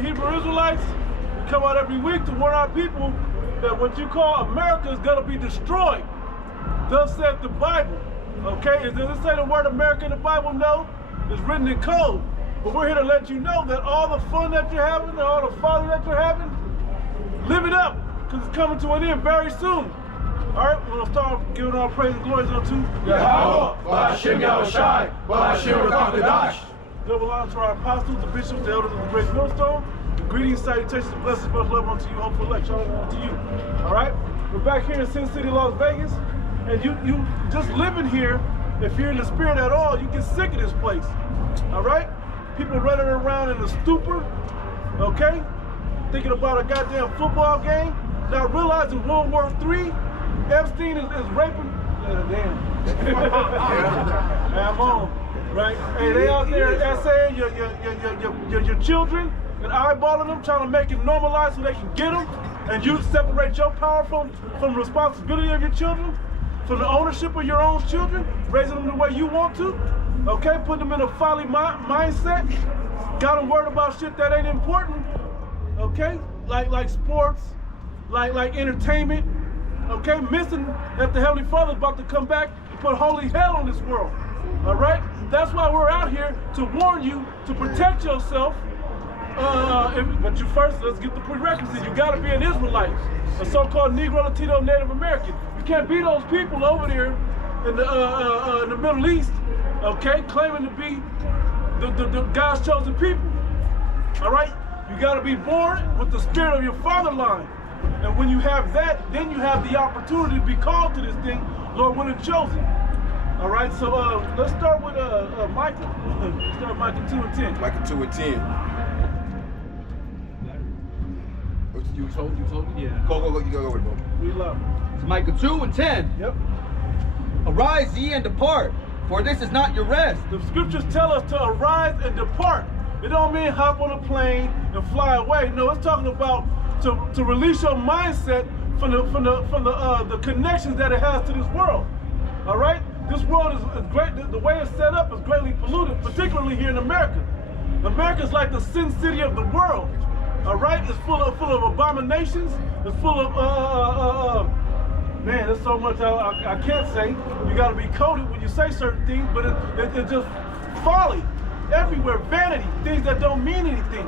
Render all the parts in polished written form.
the Hebrew Israelites. We come out every week to warn our people that what you call America is going to be destroyed. Thus says the Bible. Okay, does it say the word America in the Bible? No, it's written in code. But we're here to let you know that all the fun that you're having, and all the folly that you're having, live it up, because it's coming to an end very soon. All right, we're going to start giving all praise and glories unto Yahweh, Ba'ashem Yahushai, Ba'ashem Rakakadash. Double honor to our apostles, the bishops, the elders of the great millstone. Greetings, salutations, and blessings, much love unto you, hopeful elect, shalom unto you. All right, we're back here in Sin City, Las Vegas, and you just living here, if you're in the spirit at all, you get sick of this place. All right, people running around in a stupor, okay, thinking about a goddamn football game, not realizing World War III, Epstein is raping. Damn. I'm on. Right? Hey, they out there essaying your children and eyeballing them, trying to make it normalized so they can get them, and you separate your power from the responsibility of your children, from the ownership of your own children, raising them the way you want to, okay? Put them in a folly mindset, got them worried about shit that ain't important, okay? Like sports, like entertainment, okay? Missing that the Heavenly Father's about to come back and put holy hell on this world, all right? That's why we're out here, to warn you, to protect yourself. But you first, let's get the prerequisites. You gotta be an Israelite, a so-called Negro, Latino, Native American. You can't be those people over there in the Middle East, okay, claiming to be the God's chosen people, all right? You gotta be born with the spirit of your father line. And when you have that, then you have the opportunity to be called to this thing, Lord willing chosen. All right, so let's start with Micah. Let's start with Micah 2 and 10. Micah 2 and 10. You told me? Yeah. Go, you go over it, bro. Read loud. It's Micah 2 and 10. Yep. Arise ye and depart, for this is not your rest. The scriptures tell us to arise and depart. It don't mean hop on a plane and fly away. No, it's talking about to release your mindset from the connections that it has to this world. All right? This world is great. The way it's set up is greatly polluted, particularly here in America. America is like the sin city of the world. All right? It's full of abominations. It's full of man, there's so much I can't say. You got to be coded when you say certain things, but it's just folly everywhere, vanity, things that don't mean anything.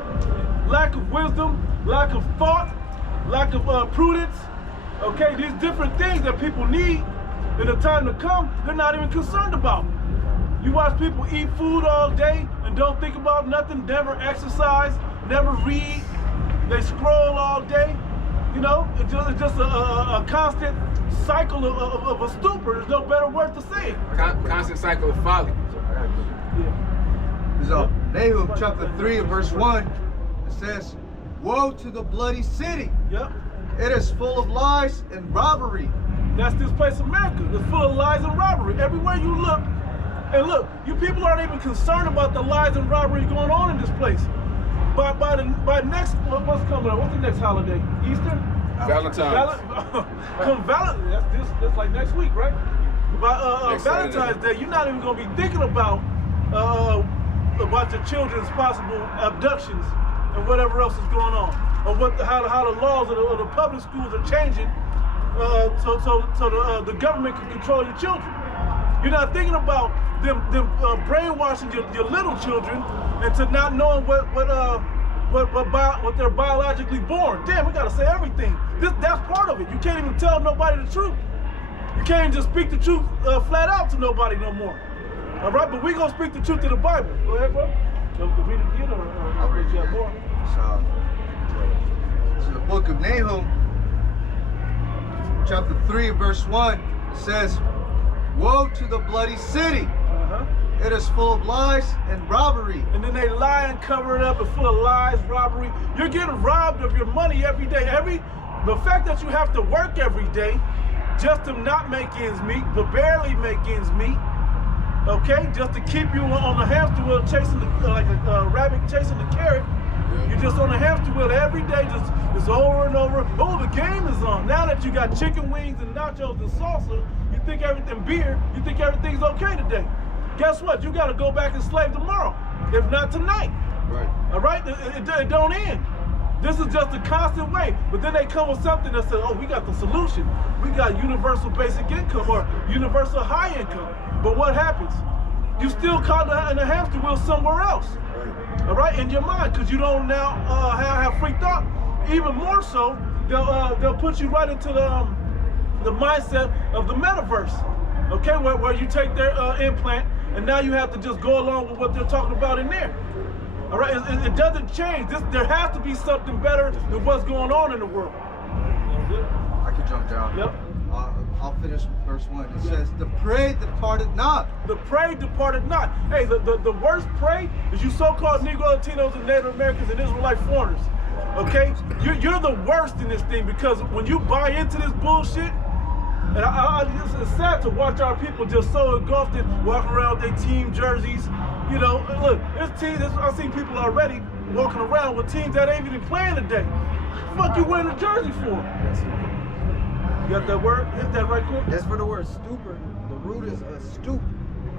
Lack of wisdom, lack of thought, lack of prudence. Okay, these different things that people need in the time to come, they're not even concerned about. You watch people eat food all day and don't think about nothing, never exercise, never read. They scroll all day. You know, it's just a constant cycle of a stupor. There's no better word to say it. Constant cycle of folly. So, Nahum chapter 3 and verse 1, it says, woe to the bloody city. Yep. It is full of lies and robbery. That's this place, America. It's full of lies and robbery. Everywhere you look, and look, you people aren't even concerned about the lies and robbery going on in this place. By next, what's coming up? What's the next holiday? Easter? Valentine's. Come Valentine's, that's like next week, right? By Valentine's Day, you're not even gonna be thinking about your children's possible abductions and whatever else is going on, or how the laws of the public schools are changing, so the government can control your children. You're not thinking about them brainwashing your little children into not knowing what they're biologically born. Damn, we gotta say everything. That's part of it. You can't even tell nobody the truth. You can't even just speak the truth flat out to nobody no more. All right, but we gonna speak the truth to the Bible. Go ahead, bro. Read it again, or I'll read you out more. So, this is the book of Nahum, chapter 3, verse 1. It says, woe to the bloody city. It is full of lies and robbery. And then they lie and cover it up. It's full of lies, robbery. You're getting robbed of your money every day. The fact that you have to work every day just to not make ends meet, but barely make ends meet, okay, just to keep you on the hamster wheel chasing like a rabbit chasing the carrot. You're just on the hamster wheel every day, just over and over. Oh, the game is on. Now that you got chicken wings and nachos and salsa, you think you think everything's okay today. Guess what? You got to go back and slave tomorrow, if not tonight. Right. All right? It don't end. This is just a constant way. But then they come with something that says, oh, we got the solution. We got universal basic income or universal high income. But what happens? You still caught in a hamster wheel somewhere else. Right. All right, in your mind, because you don't now have free thought. Even more so, they'll put you right into the mindset of the metaverse. Okay, where you take their implant, and now you have to just go along with what they're talking about in there. All right, it doesn't change. There has to be something better than what's going on in the world. I can jump down. Yep. I'll finish verse 1. It says, the prey departed not. The prey departed not. Hey, the worst prey is you so-called Negro, Latinos, and Native Americans and Israelite foreigners. Okay? You're the worst in this thing, because when you buy into this bullshit, and it's sad to watch our people just so engulfed in walking around with their team jerseys. You know, look, I've seen people already walking around with teams that ain't even playing today. Fuck you wearing a jersey for? You got that word? Hit that right quick. That's for the word stupor. The root is stoop.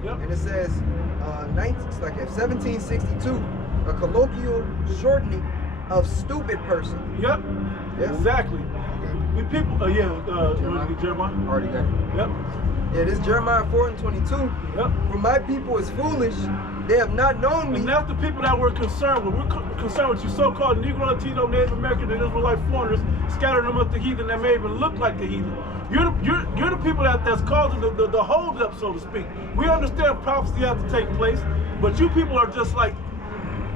Yep. And it says, it's like 1762, a colloquial shortening of stupid person. Yep. Yes. Exactly. We people, Jeremiah. Already got it. Yep. Yeah, this Jeremiah 4:22. Yep. For my people is foolish, they have not known me. And that's the people that we're concerned with. We're concerned with you so-called Negro, Latino, Native American, and Israelite foreigners, scattering amongst the heathen that may even look like the heathen. You're the people that's causing the hold up, so to speak. We understand prophecy has to take place, but you people are just like,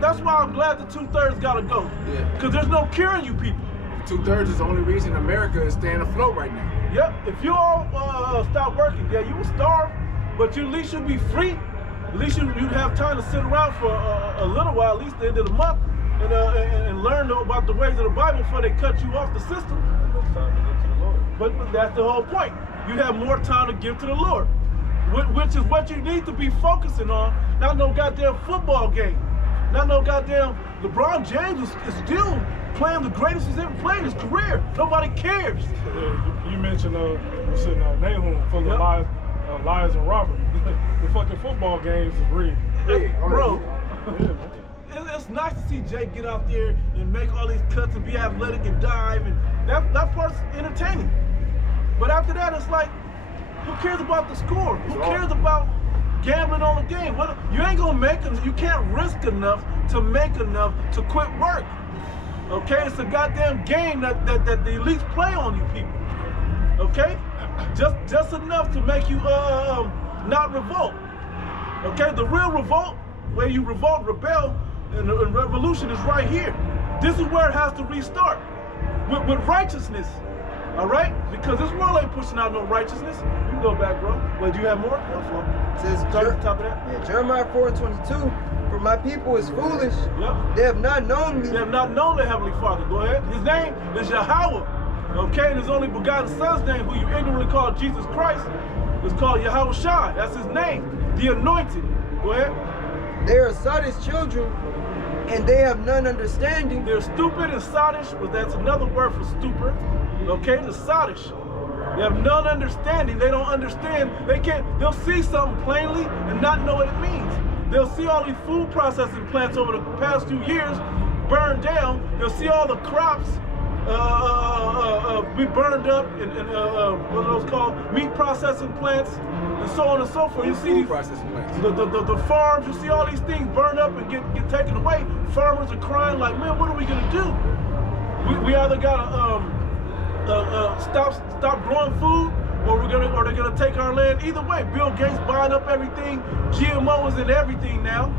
that's why I'm glad the 2/3 gotta go. Yeah. Because there's no curing you people. 2/3 is the only reason America is staying afloat right now. Yep, if you all stop working, yeah, you will starve, but you at least you'll be free. At least you'd have time to sit around for a little while, at least the end of the month, and learn about the ways of the Bible before they cut you off the system. But that's the whole point. You have more time to give to the Lord, which is what you need to be focusing on, not no goddamn football game. Not no goddamn LeBron James is still playing the greatest he's ever played in his career. Nobody cares. You mentioned you said Nahum full of lies and robbery. The fucking football games is rigged. Bro, Yeah, man. it's nice to see Jake get out there and make all these cuts and be athletic and dive, and that part's entertaining. But after that, it's like, who cares about the score? Who cares about gambling on the game? You ain't gonna make it. You can't risk enough to make enough to quit work. Okay, it's a goddamn game that the elites play on you people. Okay, just enough to make you not revolt. Okay, the real revolt, where you revolt, rebel, and revolution is right here. This is where it has to restart with righteousness. All right, because this world ain't pushing out no righteousness. You can go back, bro. Wait, do you have more? It says, Start at the top of that. yeah, Jeremiah 4:22. For my people is foolish. Yep. They have not known me. They have not known the Heavenly Father. Go ahead. His name is Yahweh. Okay, and his only begotten son's name, who you ignorantly call Jesus Christ, is called Yahweh Shai. That's his name. The anointed. Go ahead. They are Sodom's children, and they have none understanding. They're stupid and sottish, but that's another word for stupid. Okay, the sottish. They have none understanding. They don't understand. They'll see something plainly and not know what it means. They'll see all these food processing plants over the past few years burned down. They'll see all the crops be burned up, and what are those called? Meat processing plants, and so on and so forth. You see these processing plants. The farms. You see all these things burn up and get taken away. Farmers are crying like, man, what are we gonna do? We either gotta stop growing food, or they're gonna take our land. Either way, Bill Gates buying up everything. GMOs and everything now.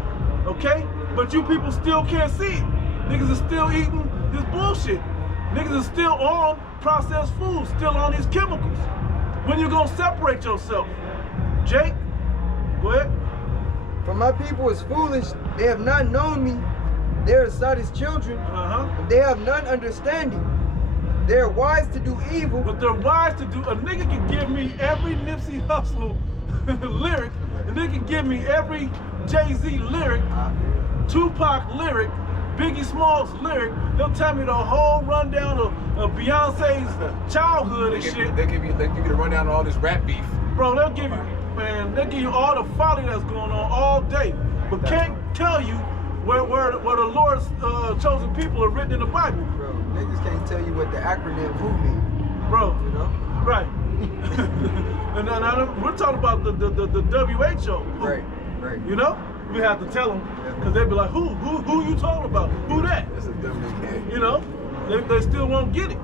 Okay, but you people still can't see it. Niggas are still eating this bullshit. Niggas are still on processed food, still on these chemicals. When you gonna separate yourself? Jake, go ahead. For my people is foolish. They have not known me. They are Sodom's children. And they have none understanding. They are wise to do evil. But they're wise to do. A nigga can give me every Nipsey Hussle lyric. A nigga can give me every Jay-Z lyric, Tupac lyric, Biggie Smalls lyric. They'll tell me the whole rundown of Beyonce's childhood and shit. They give you the rundown of all this rap beef. Bro, they'll give you all the folly that's going on all day. But can't tell you where the Lord's chosen people are written in the Bible. Bro, niggas can't tell you what the acronym WHO means. Bro, You know? right. And now we're talking about the WHO. Right. You know? We have to tell them, because they be like, who you talking about? Who that? That's a dumb nigga. You know? They still won't get it.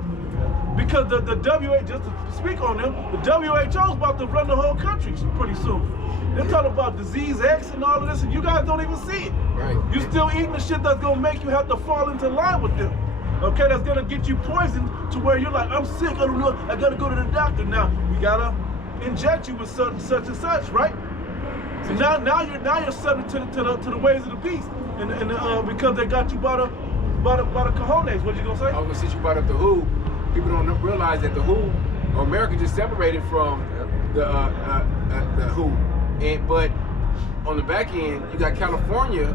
Because the WHO, just to speak on them, the WHO's about to run the whole country pretty soon. They're talking about disease X and all of this, and you guys don't even see it. Right. You still eating the shit that's gonna make you have to fall into line with them. Okay, that's gonna get you poisoned to where you're like, I'm sick, I don't know, I gotta go to the doctor. Now, we gotta inject you with such and such, right? So now you're subject to the ways of the beast, and because they got you by the cojones. What you gonna say? Oh, but since you brought up the WHO, people don't realize that the WHO, or America, just separated from the WHO, but on the back end, you got California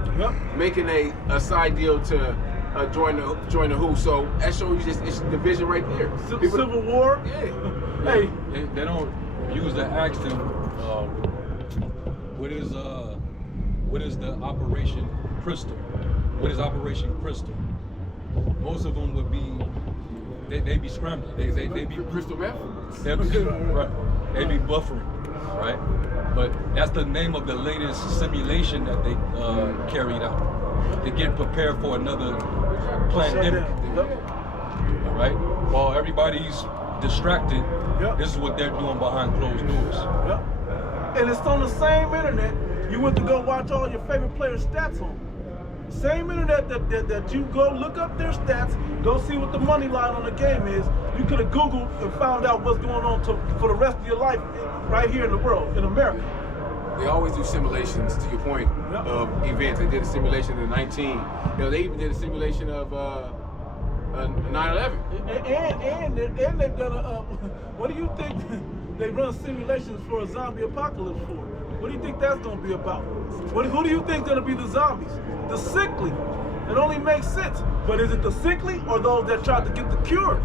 making a side deal to join the WHO. So that shows you just it's division right there. Civil War. Yeah. Hey, they don't use the ask them what is the Operation Crystal? What is Operation Crystal? Most of them would be they be scrambling. They be crystal meth. Right. They be buffering, right? But that's the name of the latest simulation that they carried out. They get prepared for another pandemic. All right. While everybody's distracted, this is what they're doing behind closed doors. And it's on the same internet you went to go watch all your favorite players' stats on. Same internet that you go look up their stats, go see what the money line on the game is. You could have Googled and found out what's going on for the rest of your life right here in the world, in America. They always do simulations, to your point, of events. They did a simulation in 19. They even did a simulation of 9/11. And they've done what do you think they run simulations for a zombie apocalypse for? What do you think that's going to be about? Who do you think is going to be the zombies? The sickly. It only makes sense. But is it the sickly or those that tried to get the cure?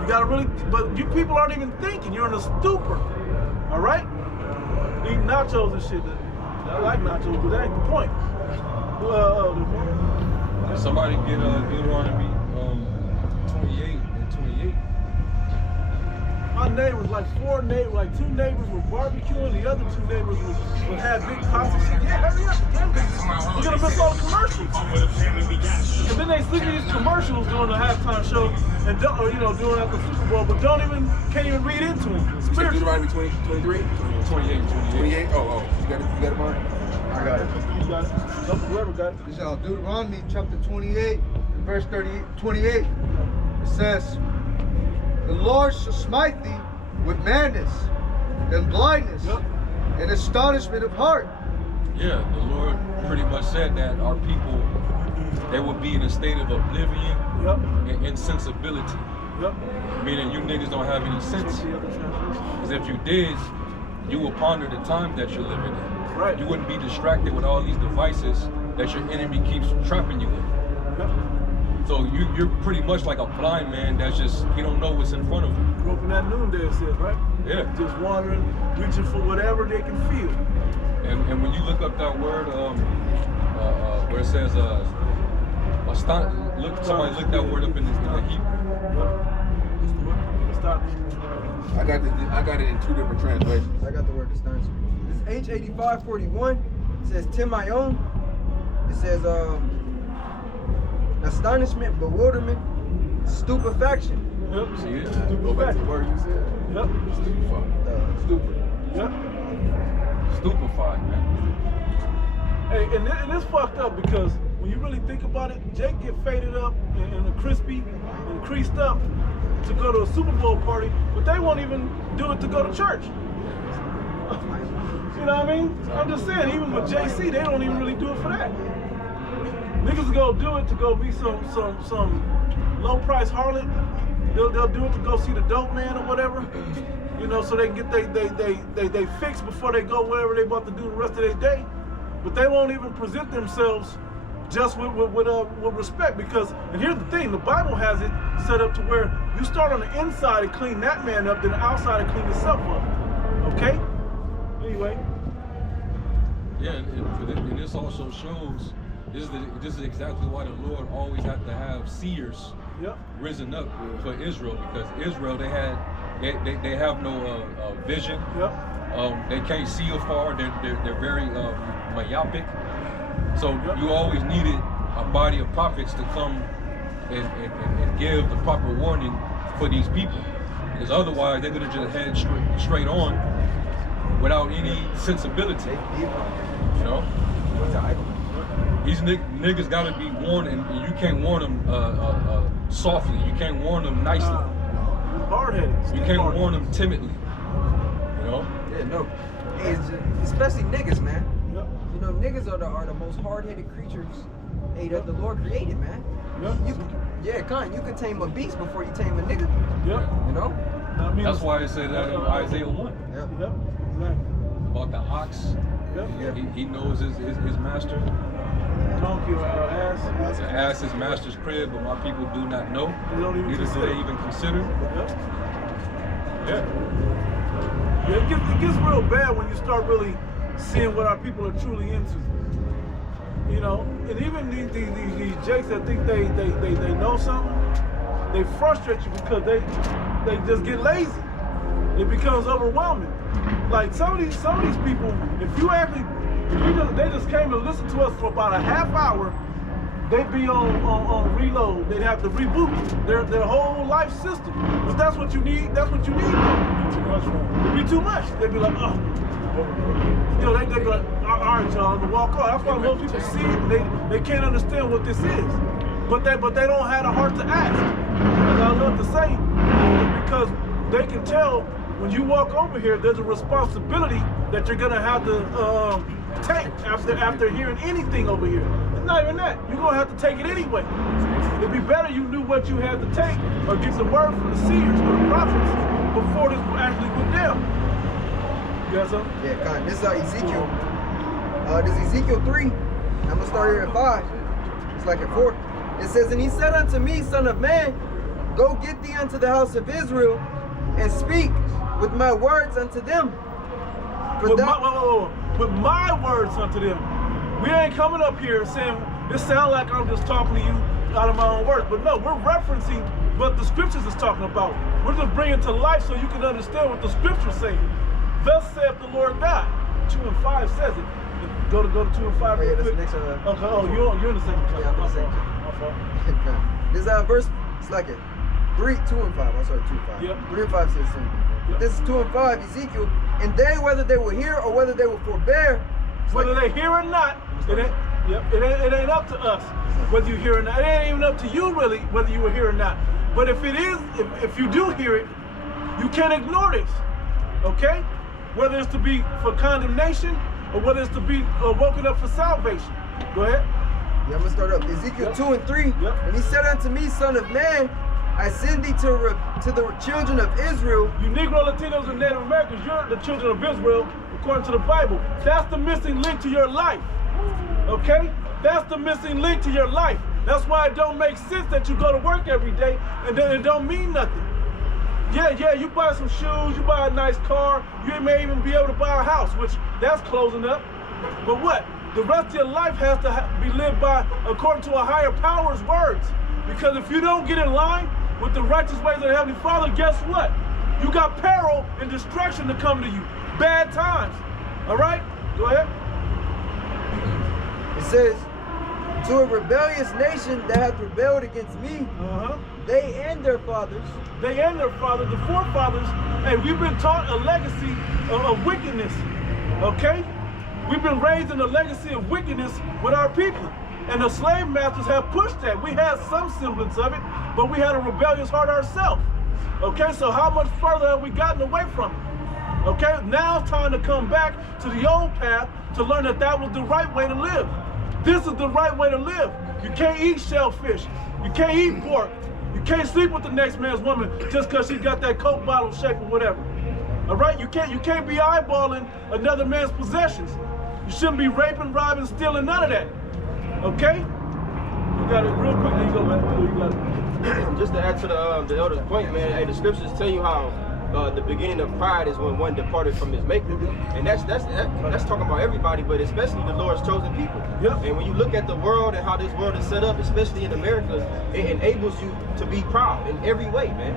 You got to really, but you people aren't even thinking. You're in a stupor. All right? Eating nachos and shit. I like nachos, but that ain't the point. Somebody get Deuteronomy 28 and 28. My neighbors, like two neighbors were barbecuing, the other two neighbors would have big pots of shit. Yeah, hurry up, we're gonna miss all the commercials. And then they sleep in these commercials during the halftime show and during at the Super Bowl, but can't even read into them. Deuteronomy 23? 28. 28? Oh, you got it, Mark? I got it. You got it. Whoever got it. This is Deuteronomy chapter 28, verse 28. It says, the Lord shall smite thee with madness and blindness and astonishment of heart. Yeah, the Lord pretty much said that our people, they will be in a state of oblivion and insensibility. Meaning you niggas don't have any sense. Because if you did, you will ponder the time that you're living in. Right. You wouldn't be distracted with all these devices that your enemy keeps trapping you in. So you're pretty much like a blind man that's just, he don't know what's in front of him. Groping that noonday shit, right? Yeah. Just wandering, reaching for whatever they can feel. And when you look up that word, where it says, somebody look that word up in the Hebrew. I got it in two different translations. I got the word astonishment. This H8541 says Timayon. It says astonishment, bewilderment, stupefaction. See it? Go back to the word you said. Stupefied. Stupid. Stupefied, man. Hey, and it's fucked up because when you really think about it, Jake get faded up and crispy and creased up to go to a Super Bowl party, but they won't even do it to go to church. You know what I mean? I'm just saying, even with JC, they don't even really do it for that. Niggas go do it to go be some low price harlot. They'll do it to go see the dope man or whatever. So they can get they fix before they go whatever they about to do the rest of their day. But they won't even present themselves just with respect, because, and here's the thing, the Bible has it set up to where you start on the inside and clean that man up, then the outside and clean yourself up. Okay? Anyway. Yeah, and this also shows This is exactly why the Lord always had to have seers Yep. risen up for Israel, because Israel they have no vision. Yep. They can't see afar. They're very myopic. So you always needed a body of prophets to come and give the proper warning for these people, because otherwise they're gonna just head straight on without any sensibility. You know, these niggas gotta be warned, and you can't warn them softly. You can't warn them nicely. Hard-headed. You can't warn them timidly. You know. Yeah, no. It's especially niggas, man. Yep. You know, niggas are the most hard-headed creatures that the Lord created, man. Yep. You can tame a beast before you tame a nigga. Yep. You know? I mean, That's why it said that in Isaiah 1 Yep. Yep. Exactly. about the ox. Yep. He knows his master. Donkey or ass. To ask his master's crib, but my people do not know. They don't even Neither do consider. they even consider. Yep. Yeah. Yeah, it gets real bad when you start really seeing what our people are truly into. You know, and even these jakes that think they know something, they frustrate you because they just get lazy. It becomes overwhelming. Like some of these people, they just came and listened to us for about a half hour, they'd be on reload. They'd have to reboot their whole life system. But that's what you need. That's what you need. It'd be too much. They'd be like, oh. You know, they'd be like, all right, y'all, and walk off. That's why most people see it. They can't understand what this is. But they don't have the heart to ask. As I love to say, because they can tell when you walk over here, there's a responsibility that you're gonna have to take after hearing anything over here. It's not even that. You're gonna have to take it anyway. It'd be better you knew what you had to take or get the word from the seers or the prophets before this actually went down. You got something? Yeah, kind. This is Ezekiel. This is Ezekiel 3. I'm gonna start here at 5. It's like at 4. It says, and he said unto me, son of man, go get thee unto the house of Israel and speak with my words unto them. With my words unto them. We ain't coming up here saying, it sounds like I'm just talking to you out of my own words. But no, we're referencing what the scriptures is talking about. We're just bringing it to life so you can understand what the scriptures say. Thus saith the Lord God. 2 and 5 says it. Go to 2 and 5 Oh, yeah, real that's quick. next, Okay, oh, you're in the second chapter. Yeah, I'm in the second My fault. This verse, it's like a 3, 2 and 5. I'm sorry, 2 and 5. Yep. 3 and 5 says something. Yep. This is 2 and 5, Ezekiel. And they, whether they will hear or whether they will forbear. Whether they hear or not, it ain't up to us whether you hear or not. It ain't even up to you really whether you will hear or not. But if it is, if you do hear it, you can't ignore this. Okay? Whether it's to be for condemnation or whether it's to be woken up for salvation. Go ahead. Yeah, I'm gonna start up. Ezekiel 2 and 3. Yep. And he said unto me, son of man, I send thee to the children of Israel. You Negro, Latinos, and Native Americans, you're the children of Israel according to the Bible. That's the missing link to your life. Okay? That's the missing link to your life. That's why it don't make sense that you go to work every day and then it don't mean nothing. Yeah, you buy some shoes, you buy a nice car, you may even be able to buy a house, which that's closing up. But what? The rest of your life has to be lived by according to a higher power's words. Because if you don't get in line with the righteous ways of the Heavenly Father, guess what? You got peril and destruction to come to you. Bad times. All right? Go ahead. It says, to a rebellious nation that hath rebelled against me, they and their fathers. They and their fathers, the forefathers, hey, we've been taught a legacy of wickedness, okay? We've been raised in a legacy of wickedness with our people. And the slave masters have pushed that. We had some semblance of it, but we had a rebellious heart ourselves. Okay, so how much further have we gotten away from it? Okay, now it's time to come back to the old path to learn that that was the right way to live. This is the right way to live. You can't eat shellfish. You can't eat pork. You can't sleep with the next man's woman just because she got that Coke bottle shape or whatever. All right, you can't be eyeballing another man's possessions. You shouldn't be raping, robbing, stealing, none of that. Okay? You got it real quick, then you go back. You got it. Just to add to the elder's point, man, hey, the scriptures tell you how the beginning of pride is when one departed from his maker. And that's talking about everybody, but especially the Lord's chosen people. Yep. And when you look at the world and how this world is set up, especially in America, it enables you to be proud in every way, man.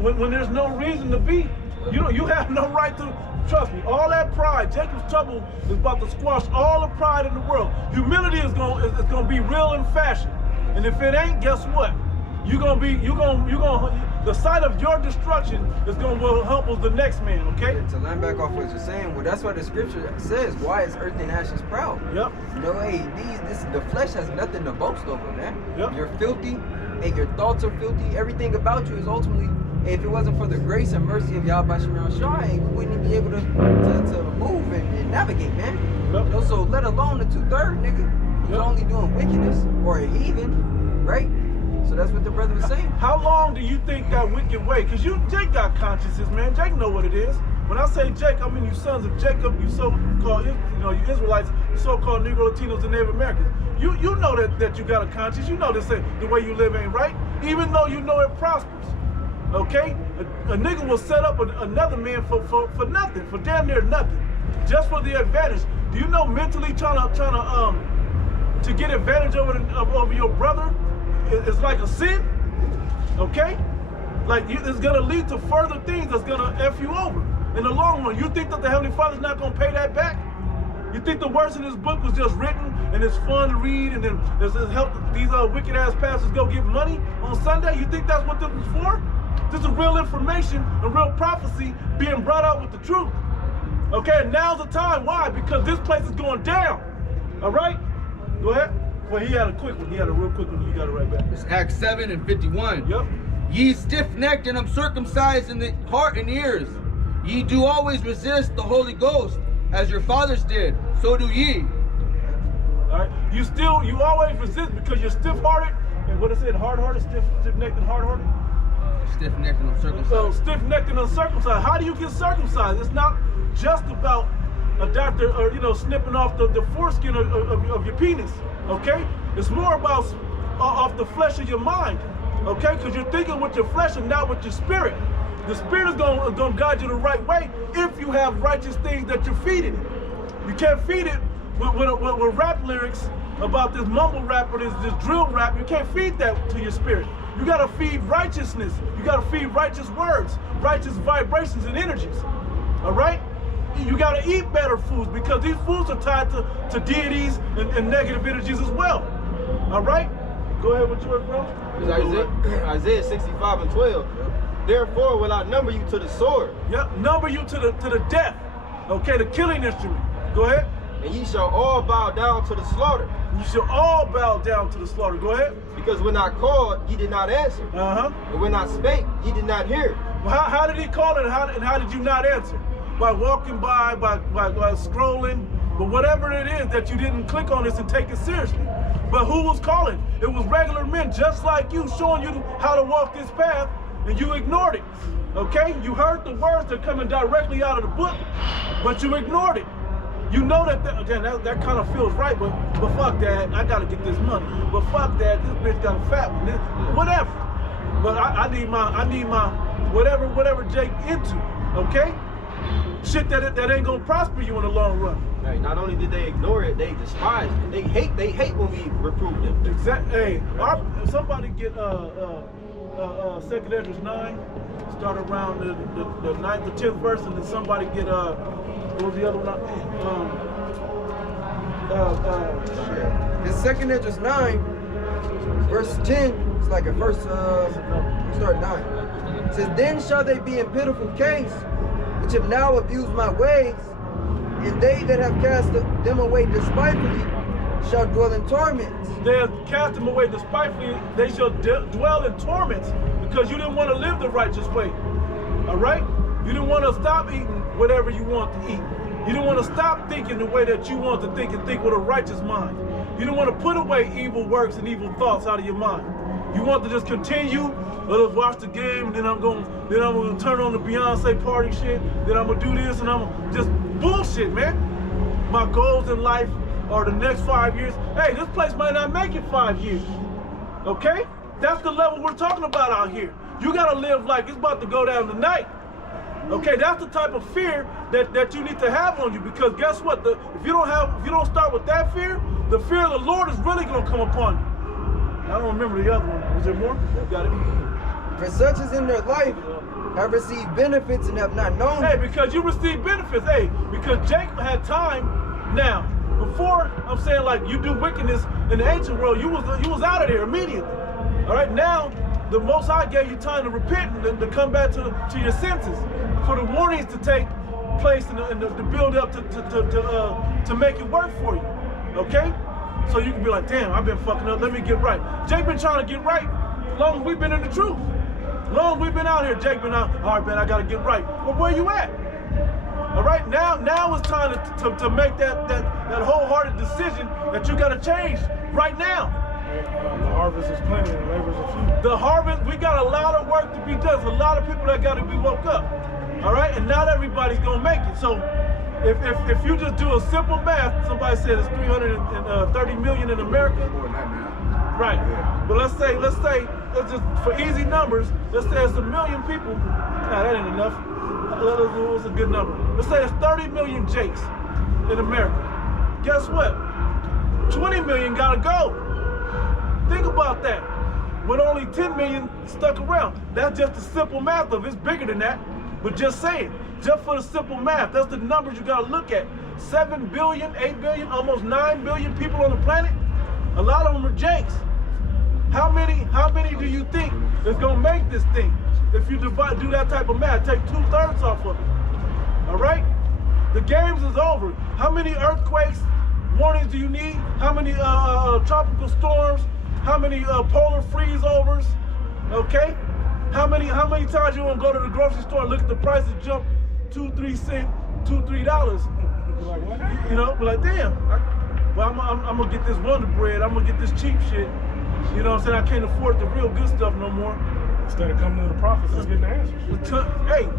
When there's no reason to be, you have no right to. Trust me, all that pride, Jacob's trouble is about to squash all the pride in the world. Humility is gonna be real in fashion, and if it ain't, guess what? The sight of your destruction is gonna help us the next man. Okay. To line back off what you're saying, well, that's what the scripture says. Why is earth and ashes proud? Yep. Hey, the flesh has nothing to boast over, man. Yep. You're filthy, and your thoughts are filthy. Everything about you is ultimately. If it wasn't for the grace and mercy of Yahweh Shemel Shai, we wouldn't be able to move and navigate, man. Yep. So let alone the 2/3 nigga who's only doing wickedness or a heathen, right? So that's what the brother was saying. How long do you think that wicked way? Because Jake got consciences, man. Jake know what it is. When I say Jake, I mean you sons of Jacob, you so-called, you Israelites, you so-called Negro, Latinos, and Native Americans. You know that you got a conscience. You know this ain't, the way you live ain't right, even though you know it prospers. Okay, a nigga will set up another man for nothing, for damn near nothing, just for the advantage. Do you know mentally trying to get advantage over your brother is like a sin? Okay, like it's gonna lead to further things that's gonna f you over in the long run. You think that the Heavenly Father's not gonna pay that back? You think the words in this book was just written and it's fun to read and then it's help these wicked ass pastors go get money on Sunday? You think that's what this was for? This is real information and real prophecy being brought out with the truth. Okay, and now's the time. Why? Because this place is going down. All right? Go ahead. Well, he had a quick one. He had a real quick one. You got it right back. It's Acts 7:51. Yep. Ye stiff-necked and uncircumcised in the heart and ears, ye do always resist the Holy Ghost, as your fathers did, so do ye. All right. You always resist because you're stiff-hearted. And what is it? Hard-hearted, stiff-necked and hard-hearted? Stiff-necked and uncircumcised. So stiff-necked and uncircumcised. How do you get circumcised? It's not just about a doctor or snipping off the foreskin of your penis. Okay? It's more about off the flesh of your mind. Okay? Because you're thinking with your flesh and not with your spirit. The spirit is gonna guide you the right way if you have righteous things that you're feeding it. You can't feed it with rap lyrics about this mumble rap or this drill rap. You can't feed that to your spirit. You gotta feed righteousness. You gotta feed righteous words, righteous vibrations and energies. All right? You gotta eat better foods because these foods are tied to deities and negative energies as well. All right? Go ahead with yours, bro. It's Isaiah 65:12. Therefore will I number you to the sword. Yep, number you to the death. Okay, the killing instrument. Go ahead. And ye shall all bow down to the slaughter. You shall all bow down to the slaughter. Go ahead. Because when I called, ye did not answer. And when I spake, ye did not hear. Well, how did he call it and how did you not answer? By walking by scrolling, but whatever it is that you didn't click on this and take it seriously. But who was calling? It was regular men just like you showing you how to walk this path and you ignored it. Okay? You heard the words that are coming directly out of the book, but you ignored it. You know that kind of feels right, but fuck that. I gotta get this money. But fuck that. This bitch got a fat one. Whatever. But I need my whatever Jake into. Okay? Shit that ain't gonna prosper you in the long run. Right. Not only did they ignore it, they despised it. They hate when we reprove them. Exactly. Hey, somebody get 2nd Esdras 9. Start around the 9th or 10th verse, and then somebody get what was the other one? It's 2nd Esdras 9, verse 10. It's like a verse. Start 9. It says, "Then shall they be in pitiful case, which have now abused my ways, and they that have cast them away despitefully shall dwell in torments." They have cast them away despitefully. They shall dwell in torments because you didn't want to live the righteous way. All right? You didn't want to stop eating whatever you want to eat. You didn't want to stop thinking the way that you want to think and think with a righteous mind. You didn't want to put away evil works and evil thoughts out of your mind. You want to just continue, let's watch the game, and then I'm gonna turn on the Beyonce party shit, then I'm gonna do this, and I'm gonna just bullshit, man. My goals in life are the next 5 years. Hey, this place might not make it 5 years. Okay? That's the level we're talking about out here. You gotta live like it's about to go down tonight. Okay, that's the type of fear that you need to have on you, because guess what? If you don't start with that fear, the fear of the Lord is really gonna come upon you. I don't remember the other one. Was there more? You got it. For such as in their life have received benefits and have not known. Hey, because you receive benefits. Hey, because Jacob had time now. Before, I'm saying, like, you do wickedness in the ancient world, you was out of there immediately. All right, now the Most High gave you time to repent and to come back to your senses, for the warnings to take place and to build up to make it work for you. Okay, so you can be like, damn, I've been fucking up. Let me get right. Jake been trying to get right as long as we've been in the truth. As long as we've been out here, Jake been out. All right, man, I gotta get right. But where you at? All right, now it's time to make that wholehearted decision that you gotta change right now. The harvest is plenty and the labors are few. The harvest, we got a lot of work to be done. There's a lot of people that gotta be woke up. All right, and not everybody's gonna make it. So if you just do a simple math, somebody said it's 330 million in America. More than that now. Right. Yeah. But let's just for easy numbers, let's say it's 1 million people. Nah, that ain't enough. What's a good number? Let's say it's 30 million Jakes in America. Guess what? 20 million gotta go. Think about that. With only 10 million stuck around. That's just the simple math of it. It's bigger than that. But just saying, just for the simple math, that's the numbers you gotta look at. 7 billion, 8 billion, almost 9 billion people on the planet. A lot of them are Jakes. How many do you think is gonna make this thing? If you do that type of math, take 2/3 off of it. All right? The games is over. How many earthquakes, warnings do you need? How many tropical storms? How many polar freeze overs? Okay? How many times you want to go to the grocery store and look at the prices jump $2-3 cents, $2-3? Like, what? You know, be like, damn. I'm gonna get this Wonder Bread. I'm gonna get this cheap shit. You know what I'm saying? I can't afford the real good stuff no more. Instead of coming to the prophets and getting the answers.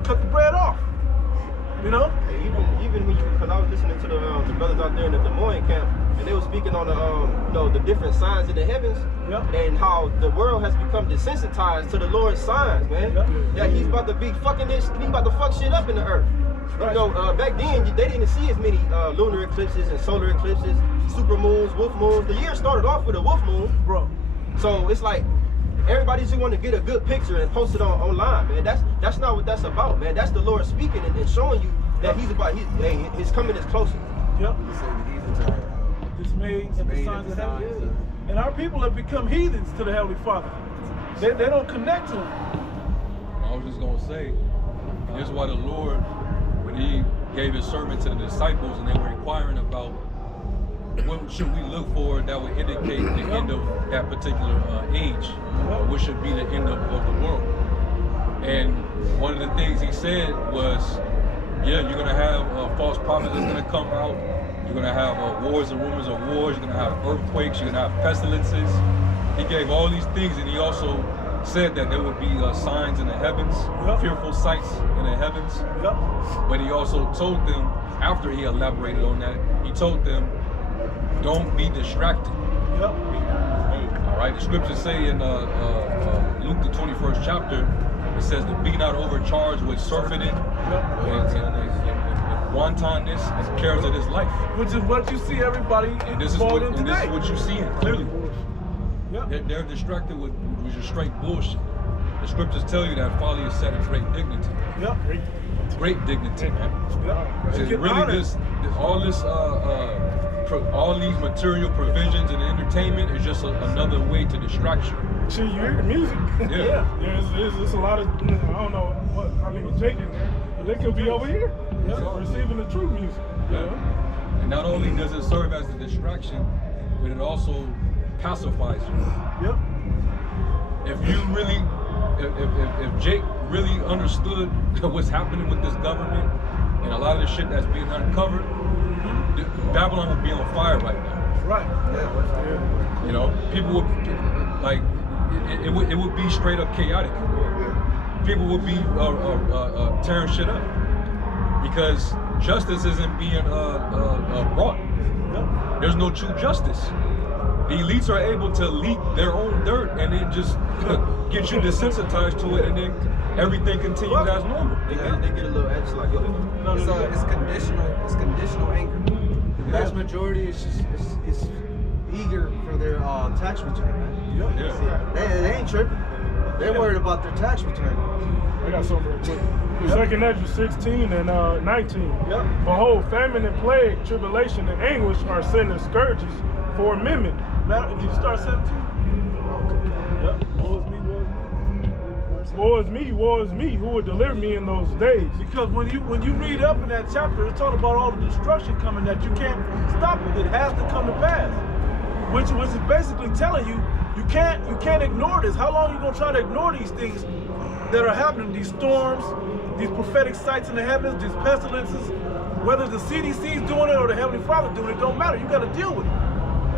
Cut the bread off. You know? Even when because I was listening to the brothers out there in the Des Moines camp, and they were speaking on the different signs in the heavens, and how the world has become desensitized to the Lord's signs, man. That he's about to be fucking this, he's about to fuck shit up in the earth. Right. You know, back then they didn't see as many lunar eclipses and solar eclipses, super moons, wolf moons. The year started off with a wolf moon, bro. So it's like everybody just want to get a good picture and post it online, man. That's not what that's about, man. That's the Lord speaking and showing you that he's about his coming is closer. Yep. Dismayed at the signs of heaven. And our people have become heathens to the Heavenly Father. They don't connect to him. I was just gonna say, here's why the Lord, when he gave his sermon to the disciples and they were inquiring about what should we look for that would indicate the end of that particular age, or what should be the end of the world. And one of the things he said was, yeah, you're gonna have false prophets that's gonna come out. You're gonna have wars and rumors of wars. You're gonna have earthquakes. You're gonna have pestilences. He gave all these things, and he also said that there would be signs in the heavens, fearful sights in the heavens. But he also told them, after he elaborated on that, he told them, don't be distracted. All right, the scriptures say in Luke the 21st chapter, it says to be not overcharged with surfeiting and wantonness and cares of this life. Which is what you see everybody and this is what you're seeing clearly. They're distracted with just straight bullshit. The scriptures tell you that folly is set at great dignity. Great dignity, man. It's really all these material provisions and entertainment is just another way to distract you. Shit, you hear the music. It's a lot of, I don't know what, I mean, Jake in there, but they could be over here receiving the true music. And not only does it serve as a distraction, but it also pacifies you. If you really, if Jake really understood what's happening with this government and a lot of the shit that's being uncovered, Babylon would be on fire right now. You know, people would like it would be straight up chaotic. People would be tearing shit up because justice isn't being brought. There's no true justice. The elites are able to leak their own dirt and then just get you desensitized to it, and then everything continues as normal. They get a little anxious, like, It's conditional anger. The vast majority is eager for their tax return, man. Yeah. They ain't tripping. They're worried about their tax return. I got something real quick. Second Ezra 16 and 19. Yep. Behold, famine and plague, tribulation and anguish are sin and scourges for men. Now, did you start 17? Yep. Woe is me, who will deliver me in those days? Because when you read up in that chapter, it's talking about all the destruction coming that you can't stop it. It has to come to pass. Which is basically telling you you can't ignore this. How long are you gonna try to ignore these things that are happening? These storms, these prophetic sights in the heavens, these pestilences. Whether the CDC is doing it or the Heavenly Father doing it, don't matter. You got to deal with it.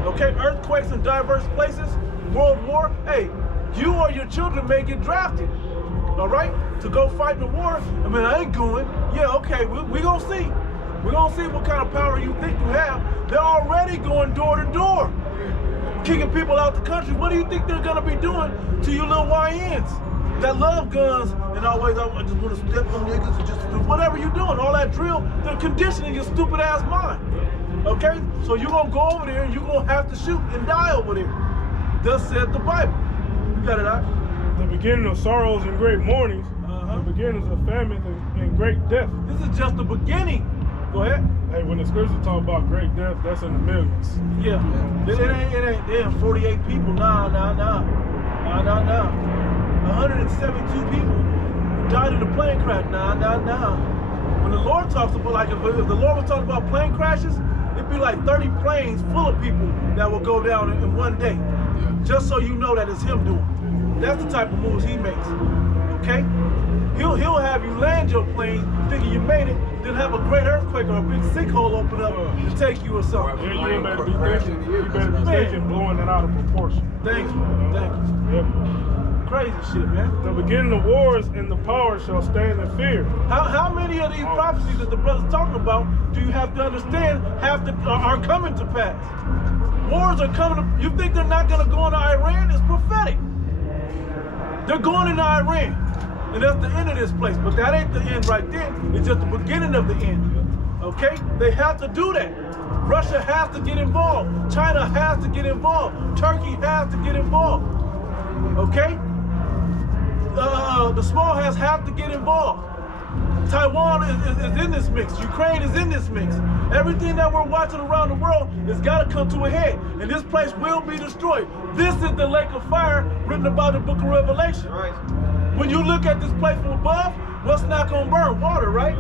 Okay, earthquakes in diverse places, world war. Hey, you or your children may get drafted. All right, to go fight the war. I mean, I ain't going. Yeah, okay, we gonna see. We're gonna see what kind of power you think you have. They're already going door to door, kicking people out the country. What do you think they're gonna be doing to you little YNs that love guns and always I just want to step on niggas and just do whatever you're doing, all that drill? They're conditioning your stupid ass mind. Okay, so you're gonna go over there and you're gonna have to shoot and die over there. Thus said the Bible. You got it out. The beginning of sorrows and great mournings, the beginnings of famine and great death. This is just the beginning. Go ahead. Hey, when the scriptures talk about great death, that's in the millions. Yeah. It ain't damn 48 people. Nah. 172 people died in a plane crash. Nah. When the Lord talks about, like, if the Lord was talking about plane crashes, it'd be like 30 planes full of people that will go down in one day. Yeah. Just so you know that it's him doing. That's the type of moves he makes. Okay? He'll have you land your plane thinking you made it, then have a great earthquake or a big sinkhole open up to take you or something. Yeah, you better be thinking blowing it out of proportion. Thank you. Yep. Crazy shit, man. The beginning of wars and the power shall stand in fear. How many of these prophecies that the brother's talking about do you have to understand are coming to pass? Wars are coming. You think they're not going to go into Iran? It's prophetic. They're going into Iran. And that's the end of this place. But that ain't the end right there. It's just the beginning of the end. Okay? They have to do that. Russia has to get involved. China has to get involved. Turkey has to get involved. Okay? The small have to get involved. Taiwan is in this mix. Ukraine is in this mix. Everything that we're watching around the world has got to come to a head. And this place will be destroyed. This is the lake of fire written about in the book of Revelation. Right. When you look at this place from above, what's not going to burn? Water, right?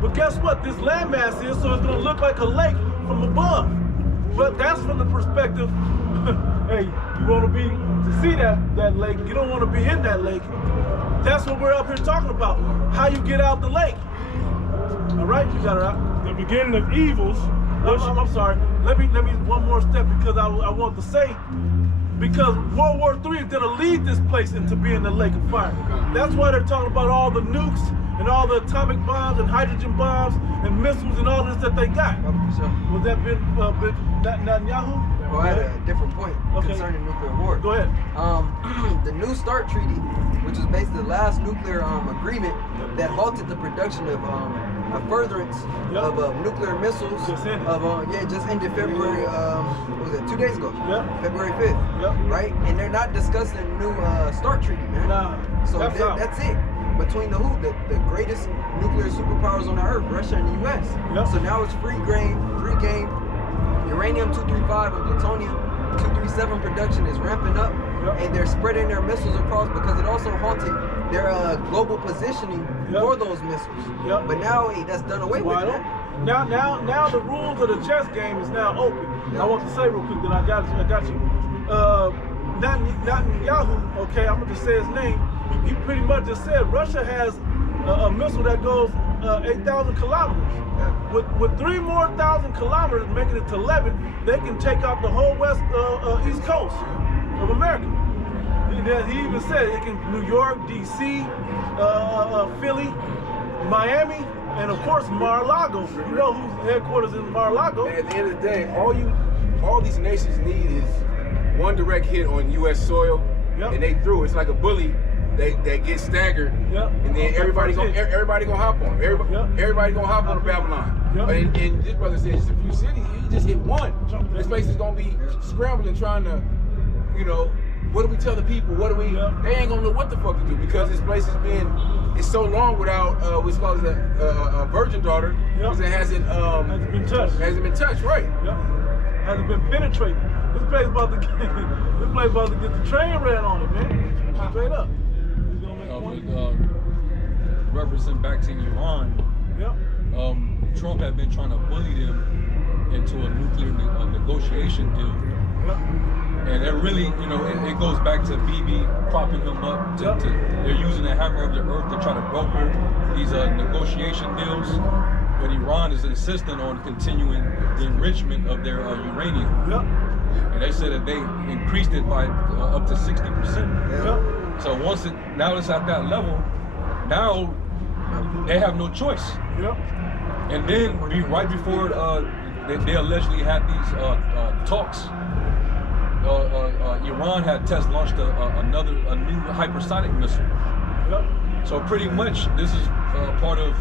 But guess what? This landmass is, so it's going to look like a lake from above. But that's from the perspective, hey, you want to see that lake. You don't want to be in that lake. That's what we're up here talking about. How you get out the lake. All right, you got it out. The beginning of evils. I'm sorry. Let me one more step, because I want to say, because World War III is going to lead this place into being the lake of fire. That's why they're talking about all the nukes and all the atomic bombs and hydrogen bombs and missiles and all this that they got. Was that been Netanyahu? Well, I had a different point concerning nuclear war. Go ahead. The New START Treaty, which is basically the last nuclear agreement that halted the production of a furtherance of nuclear missiles. Just ended. Just ended February. What was it? 2 days ago. February 5th. Yep. Right, and they're not discussing the new START Treaty, man. Nah. So that's it. Between the greatest nuclear superpowers on the earth, Russia and the U.S. Yep. So now it's free game. Uranium-235 and plutonium-237 production is ramping up, and they're spreading their missiles across, because it also halted their global positioning for those missiles. Yep. But now that's done away with. Now the rules of the chess game is now open. I want to say real quick that I got you. Netanyahu, okay, I'm gonna just say his name. He pretty much just said Russia has a missile that goes 8,000 kilometers. With 3 more thousand kilometers, making it to 11, they can take out the whole east coast of America. He even said it can New York, DC, Philly, Miami, and of course Mar-a-Lago. You know who's headquarters in Mar-a-Lago? At the end of the day, all you all these nations need is one direct hit on U.S. soil, and they through. It's like a bully. They get staggered, and then everybody gonna hop on. Everybody gonna hop on to Babylon. And this brother said just a few cities. He just hit one. This place is gonna be scrambling, trying to, what do we tell the people? What do we? They ain't gonna know what the fuck to do because this place has been. It's so long without what's called a virgin daughter because it hasn't been touched. Hasn't been touched, right? Hasn't been penetrated. This place about to get the train ran on it, man. Straight up. Referencing back to Iran, Trump had been trying to bully them into a nuclear negotiation deal. And it really, it goes back to Bibi propping him up. They're using the hammer of the earth to try to broker these negotiation deals. But Iran is insisting on continuing the enrichment of their uranium. And they said that they increased it by up to 60%. So now it's at that level, now they have no choice. And then right before they allegedly had these talks, Iran had test launched a new hypersonic missile. So pretty much this is part of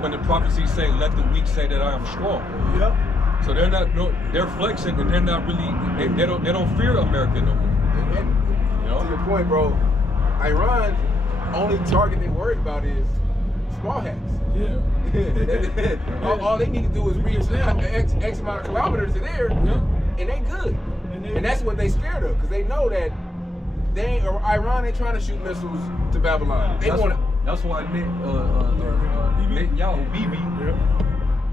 when the prophecies say, "Let the weak say that I am strong." So they're flexing and they're not really they don't fear America no more. To your point, bro, Iran only target they worried about is small hats. All they need to do is reach X amount of kilometers in there, and they good. And that's what they scared of, because they know that Iran ain't trying to shoot missiles to Babylon. They want to. That's why Netanyahu, Bibi,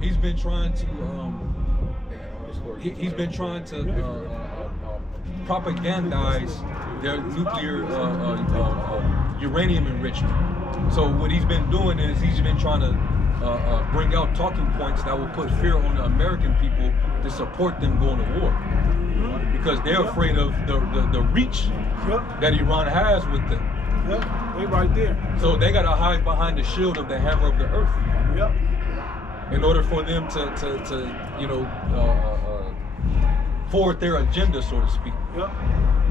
he's been trying to propagandize their nuclear uranium enrichment. So what he's been doing is he's been trying to bring out talking points that will put fear on the American people to support them going to war. Because they're afraid of the reach that Iran has with them. They right there. So they gotta hide behind the shield of the hammer of the earth. In order for them to forward their agenda, so to speak.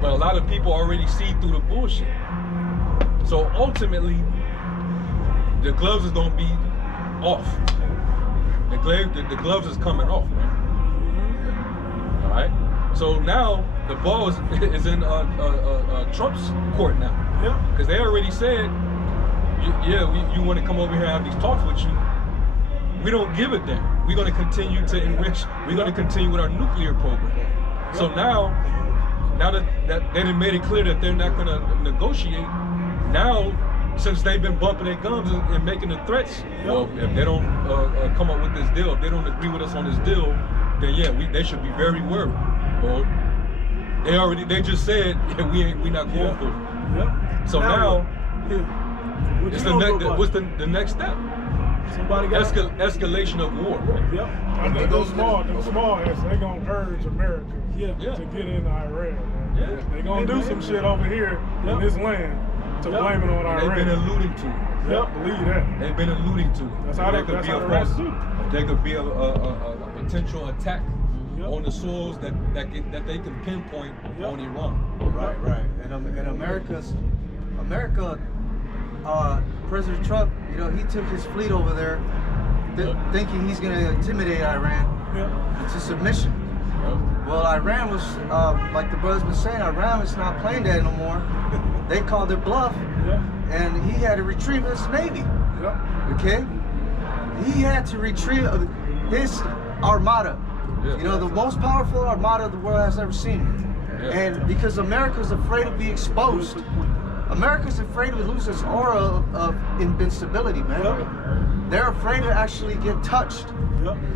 But a lot of people already see through the bullshit. So ultimately, the gloves is gonna be off. The gloves is coming off, man. All right. So now the ball is in Trump's court now. Because they already said, you want to come over here and have these talks with you. We don't give a damn. We're going to continue to enrich. We're going to continue with our nuclear program. So now that they done made it clear that they're not going to negotiate, now since they've been bumping their gums and making the threats, well, if they don't come up with this deal, if they don't agree with us on this deal, then they should be very worried. Well, they just said we not going for it. So now it's what's the next step? Escalation of war. And those small heads, they gonna urge America to get into Iran. They gonna do some shit over here in this land to blame it on Iran. They've been alluding to it. Believe that. They've been alluding to it. That's how they could be a potential attack on the soils that they can pinpoint on Iran. Right. And America, President Trump, he took his fleet over there thinking he's going to intimidate Iran into submission. Well, Iran was, like the brother's been saying, Iran was not playing that no more. They called it bluff, and he had to retrieve his navy. Okay? He had to retrieve his armada. The most powerful armada the world has ever seen. And because America's afraid to be exposed, America's afraid to lose its aura of invincibility, man. They're afraid to actually get touched.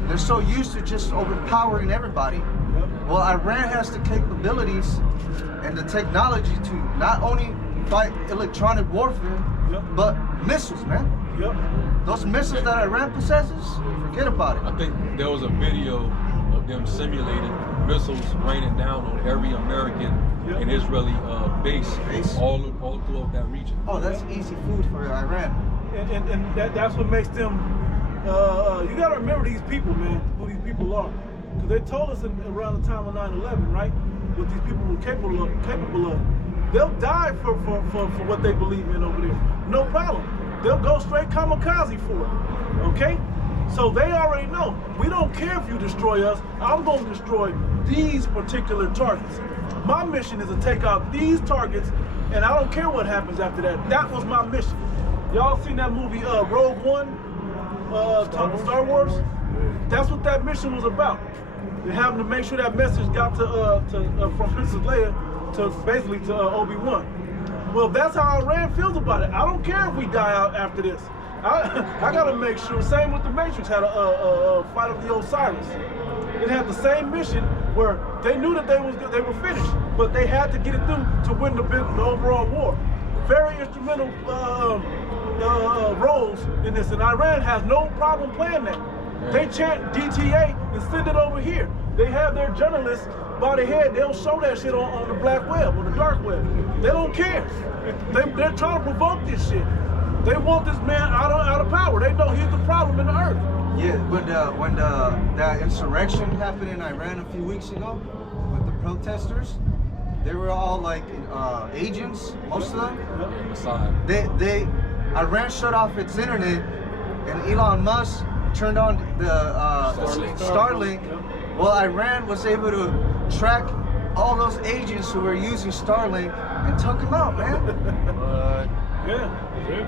They're so used to just overpowering everybody. Well, Iran has the capabilities and the technology to not only fight electronic warfare, but missiles, man. Those missiles that Iran possesses, forget about it. I think there was a video of them simulating missiles raining down on every American and Israeli base all throughout that region. Oh, that's easy food for Iran. And that's what makes them. You gotta remember these people, man. Who these people are. Because they told us around the time of 9/11, right? What these people were capable of. They'll die for what they believe in over there. No problem. They'll go straight kamikaze for it. Okay? So they already know. We don't care if you destroy us. I'm going to destroy these particular targets. My mission is to take out these targets, and I don't care what happens after that. That was my mission. Y'all seen that movie Rogue One, Star Wars? That's what that mission was about. They're having to make sure that message got from Princess Leia to basically to Obi-Wan. Well, that's how Iran feels about it. I don't care if we die out after this. I gotta make sure. Same with the Matrix had a fight of the Osiris. It had the same mission where they knew that they were finished, but they had to get it through to win the overall war. Very instrumental roles in this, and Iran has no problem playing that. They chant DTA and send it over here. They have their journalists by the head. They'll show that shit on the black web or the dark web. They don't care. They're trying to provoke this shit. They want this man out of power. They know he's the problem in the earth. Yeah, when that insurrection happened in Iran a few weeks ago with the protesters, they were all like agents, most of them. Iran shut off its internet, and Elon Musk turned on the Starlink. Well, Iran was able to track all those agents who were using Starlink and took them out, man. Yeah.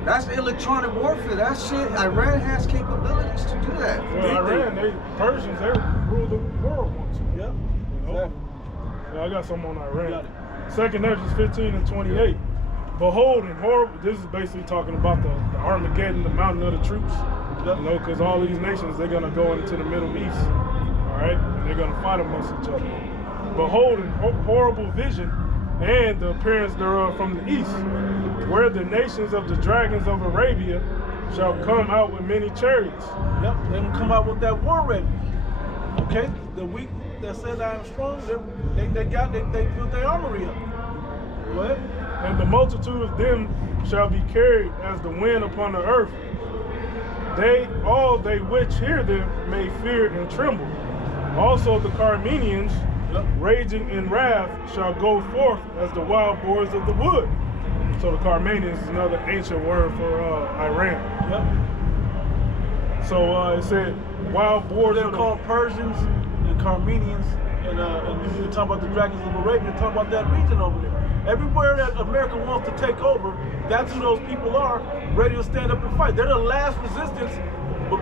That's electronic warfare. That shit, Iran has capabilities to do that. Well, Iran, Persians, they ruled the world once. Yeah. You know? Yeah, I got some on Iran. Second Ezra 15 and 28. Behold, and horrible, this is basically talking about the Armageddon, the mountain of the troops. You know, because all these nations, they're going to go into the Middle East. All right? And they're going to fight amongst each other. Behold, and horrible vision, and the appearance thereof from the east, where the nations of the dragons of Arabia shall come out with many chariots. Yep, they will come out with that war ready. Okay, the weak that said I am strong, they built their armory up. What? And the multitude of them shall be carried as the wind upon the earth. All they which hear them may fear and tremble. Also the Carmenians, raging in wrath, shall go forth as the wild boars of the wood. So the Carmenians is another ancient word for Iran. Yep. So it said wild boars. They're called Persians and Carmenians, and you're talking about the dragons of Arabia. Talking about that region over there. Everywhere that America wants to take over, that's who those people are, ready to stand up and fight. They're the last resistance,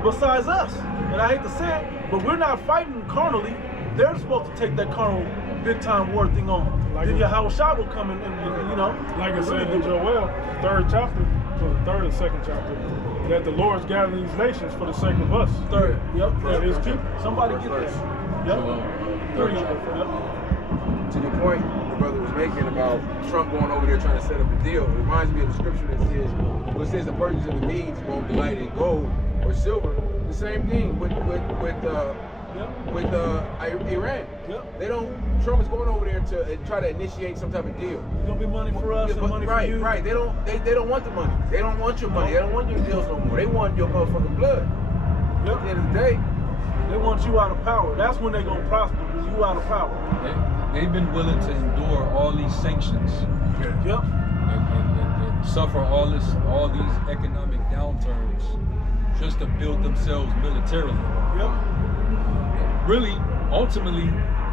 besides us. And I hate to say it, but we're not fighting carnally. They're supposed to take that carnal big-time war thing on. Like then Yahweh Shah will come and you know. Like I said in Joel, third chapter, so the third and second chapter, that the Lord's gathering these nations for the sake of us. Third, yep. And his people. Somebody get that. Yep. Third Yep. To the point the brother was making about Trump going over there trying to set up a deal, it reminds me of the scripture that says, well, it says the Persians and the Medes won't delight in gold or silver. The same thing with Iran. Yep. They don't. Trump is going over there to try to initiate some type of deal. It's gonna be money for us and money for you. Right. They don't want the money. They don't want your money. They don't want your deals no more. They want your motherfucking blood. Yep. At the end of the day, they want you out of power. That's when they're gonna prosper, because you out of power. They've been willing to endure all these sanctions. Yep. And suffer all these economic downturns just to build themselves militarily. Yep. Really, ultimately,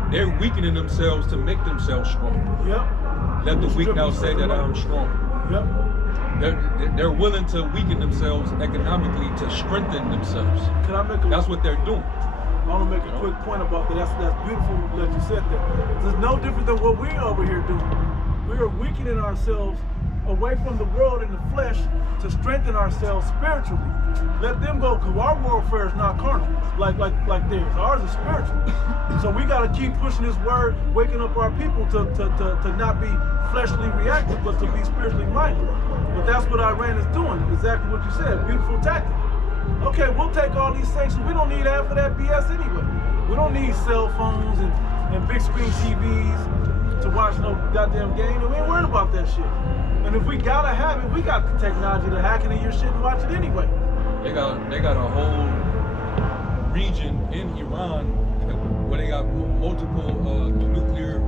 they're weakening themselves to make themselves strong. Yep. Let the weak now say that I'm strong. Yep. They're willing to weaken themselves economically to strengthen themselves. Can I make That's what they're doing. I want to make a quick point about that. That's beautiful that you said that. It's no different than what we're over here doing. We are weakening ourselves away from the world and the flesh to strengthen ourselves spiritually. Let them go, because our warfare is not carnal like theirs. Ours is spiritual. So we got to keep pushing this word, waking up our people to not be fleshly reactive, but to be spiritually minded. But that's what Iran is doing. Exactly what you said. Beautiful tactic. Okay, we'll take all these sanctions. We don't need half of that BS anyway. We don't need cell phones and big screen TVs to watch no goddamn game. And we ain't worried about that shit. And if we gotta have it, we got the technology to hack into your shit and watch it anyway. They got a whole region in Iran where they got multiple nuclear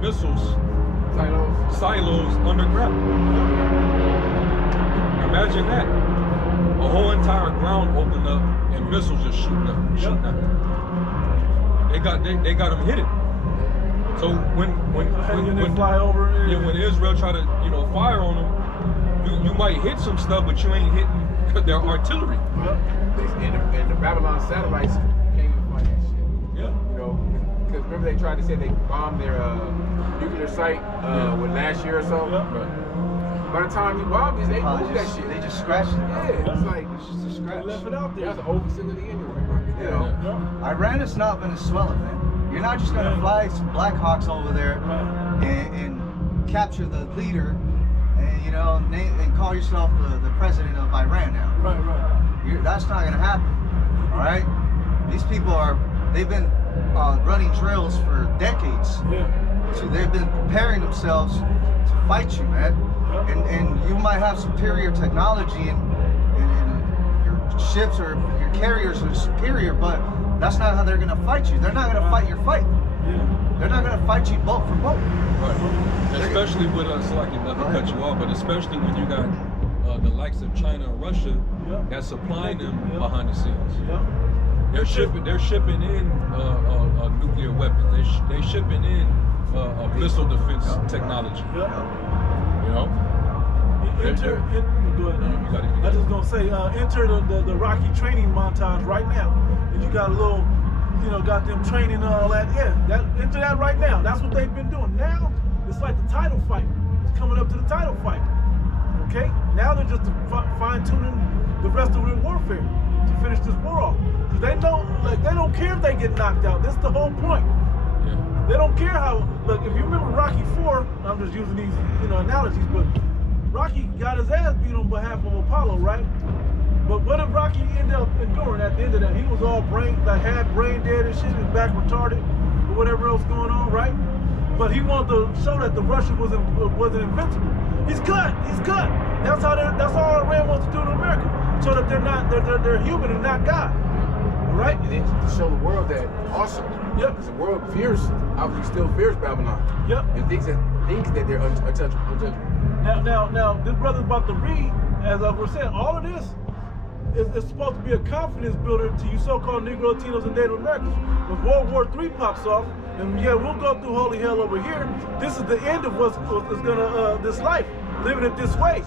missiles silos underground. Imagine that. A whole entire ground opened up and missiles just shooting up. They got them hidden. So when fly over, when Israel try to fire on them, you might hit some stuff, but you ain't hitting their artillery. And the Babylon satellites can't even find that shit. Yeah. Because remember they tried to say they bombed their nuclear site last year or so. Right. By the time you bomb these, they moved that shit. They just scratched it. Yeah, it's like It's just a scratch. left it out there. that's an old facility anyway. Iran is not Venezuela, man. You're not just gonna fly some Blackhawks over there and capture the leader and and call yourself the president of Iran now. Right. That's not gonna happen. All right. These people they've been running drills for decades. Yeah. So they've been preparing themselves to fight you, man. And you might have superior technology and your ships or your carriers are superior, but that's not how they're gonna fight you. They're not gonna fight your fight. Yeah. They're not gonna fight you boat for boat. Right. Especially with us, like not to cut you off, but especially when you got the likes of China and Russia that's supplying them behind the scenes. They're shipping in nuclear weapons. They shipping in missile defense technology. Yeah. Go ahead. I just gonna say, enter the Rocky training montage right now. And you got a little, got them training and all that. Yeah, enter that right now. That's what they've been doing. Now it's like the title fight. It's coming up to the title fight. Okay? Now they're just fine tuning the rest of the warfare to finish this war off. Cause they know, they don't care if they get knocked out. That's the whole point. Yeah. They don't care how. Look, if you remember Rocky 4, I'm just using these, analogies, but Rocky got his ass beat on behalf of Apollo, right? But what did Rocky end up enduring at the end of that? He was all had brain dead and shit, his back retarded, or whatever else going on, right? But he wanted to show that the Russian wasn't invincible. He's cut. That's all Iran wants to do to America, so that they're human and not God. Right? And to show the world that also, because the world obviously still fears Babylon. Yep. And thinks that they're untouchable. Now, this brother's about to read, as I was saying, all of this is supposed to be a confidence builder to you so-called Negro, Latinos, and Native Americans. When World War III pops off, and we'll go through holy hell over here, this is the end of what's gonna, this life, living it this way.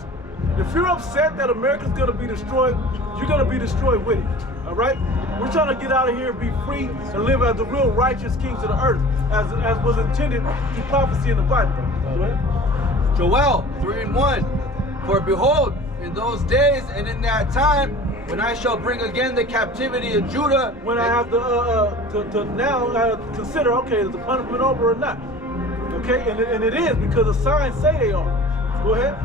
If you're upset that America's gonna be destroyed, you're gonna be destroyed with it, all right? We're trying to get out of here and be free and live as the real righteous kings of the earth, as was intended through prophecy in the Bible. Go ahead. Joel 3:1. For behold, in those days and in that time, when I shall bring again the captivity of Judah. When I have to now consider, okay, is the punishment over or not? Okay, and it is, because the signs say they are. Go ahead.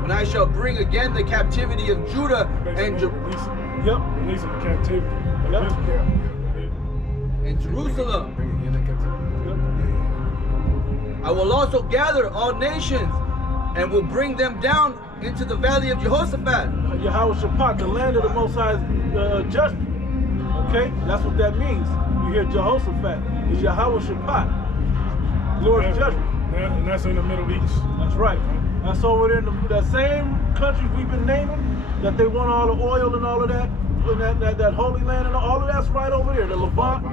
When I shall bring again the captivity of Judah and Releasing the captivity. in Jerusalem. Bringing in the captivity. I will also gather all nations and will bring them down into the valley of Jehoshaphat. Yahweh Shaphat, the land of the Most High's judgment. Okay, that's what that means. You hear Jehoshaphat, it's Yahweh Shaphat, Lord's judgment. And that's in the Middle East. That's right. That's over there in that same countries we've been naming, that they want all the oil and all of that, that Holy Land, and all of that's right over there, the Levant.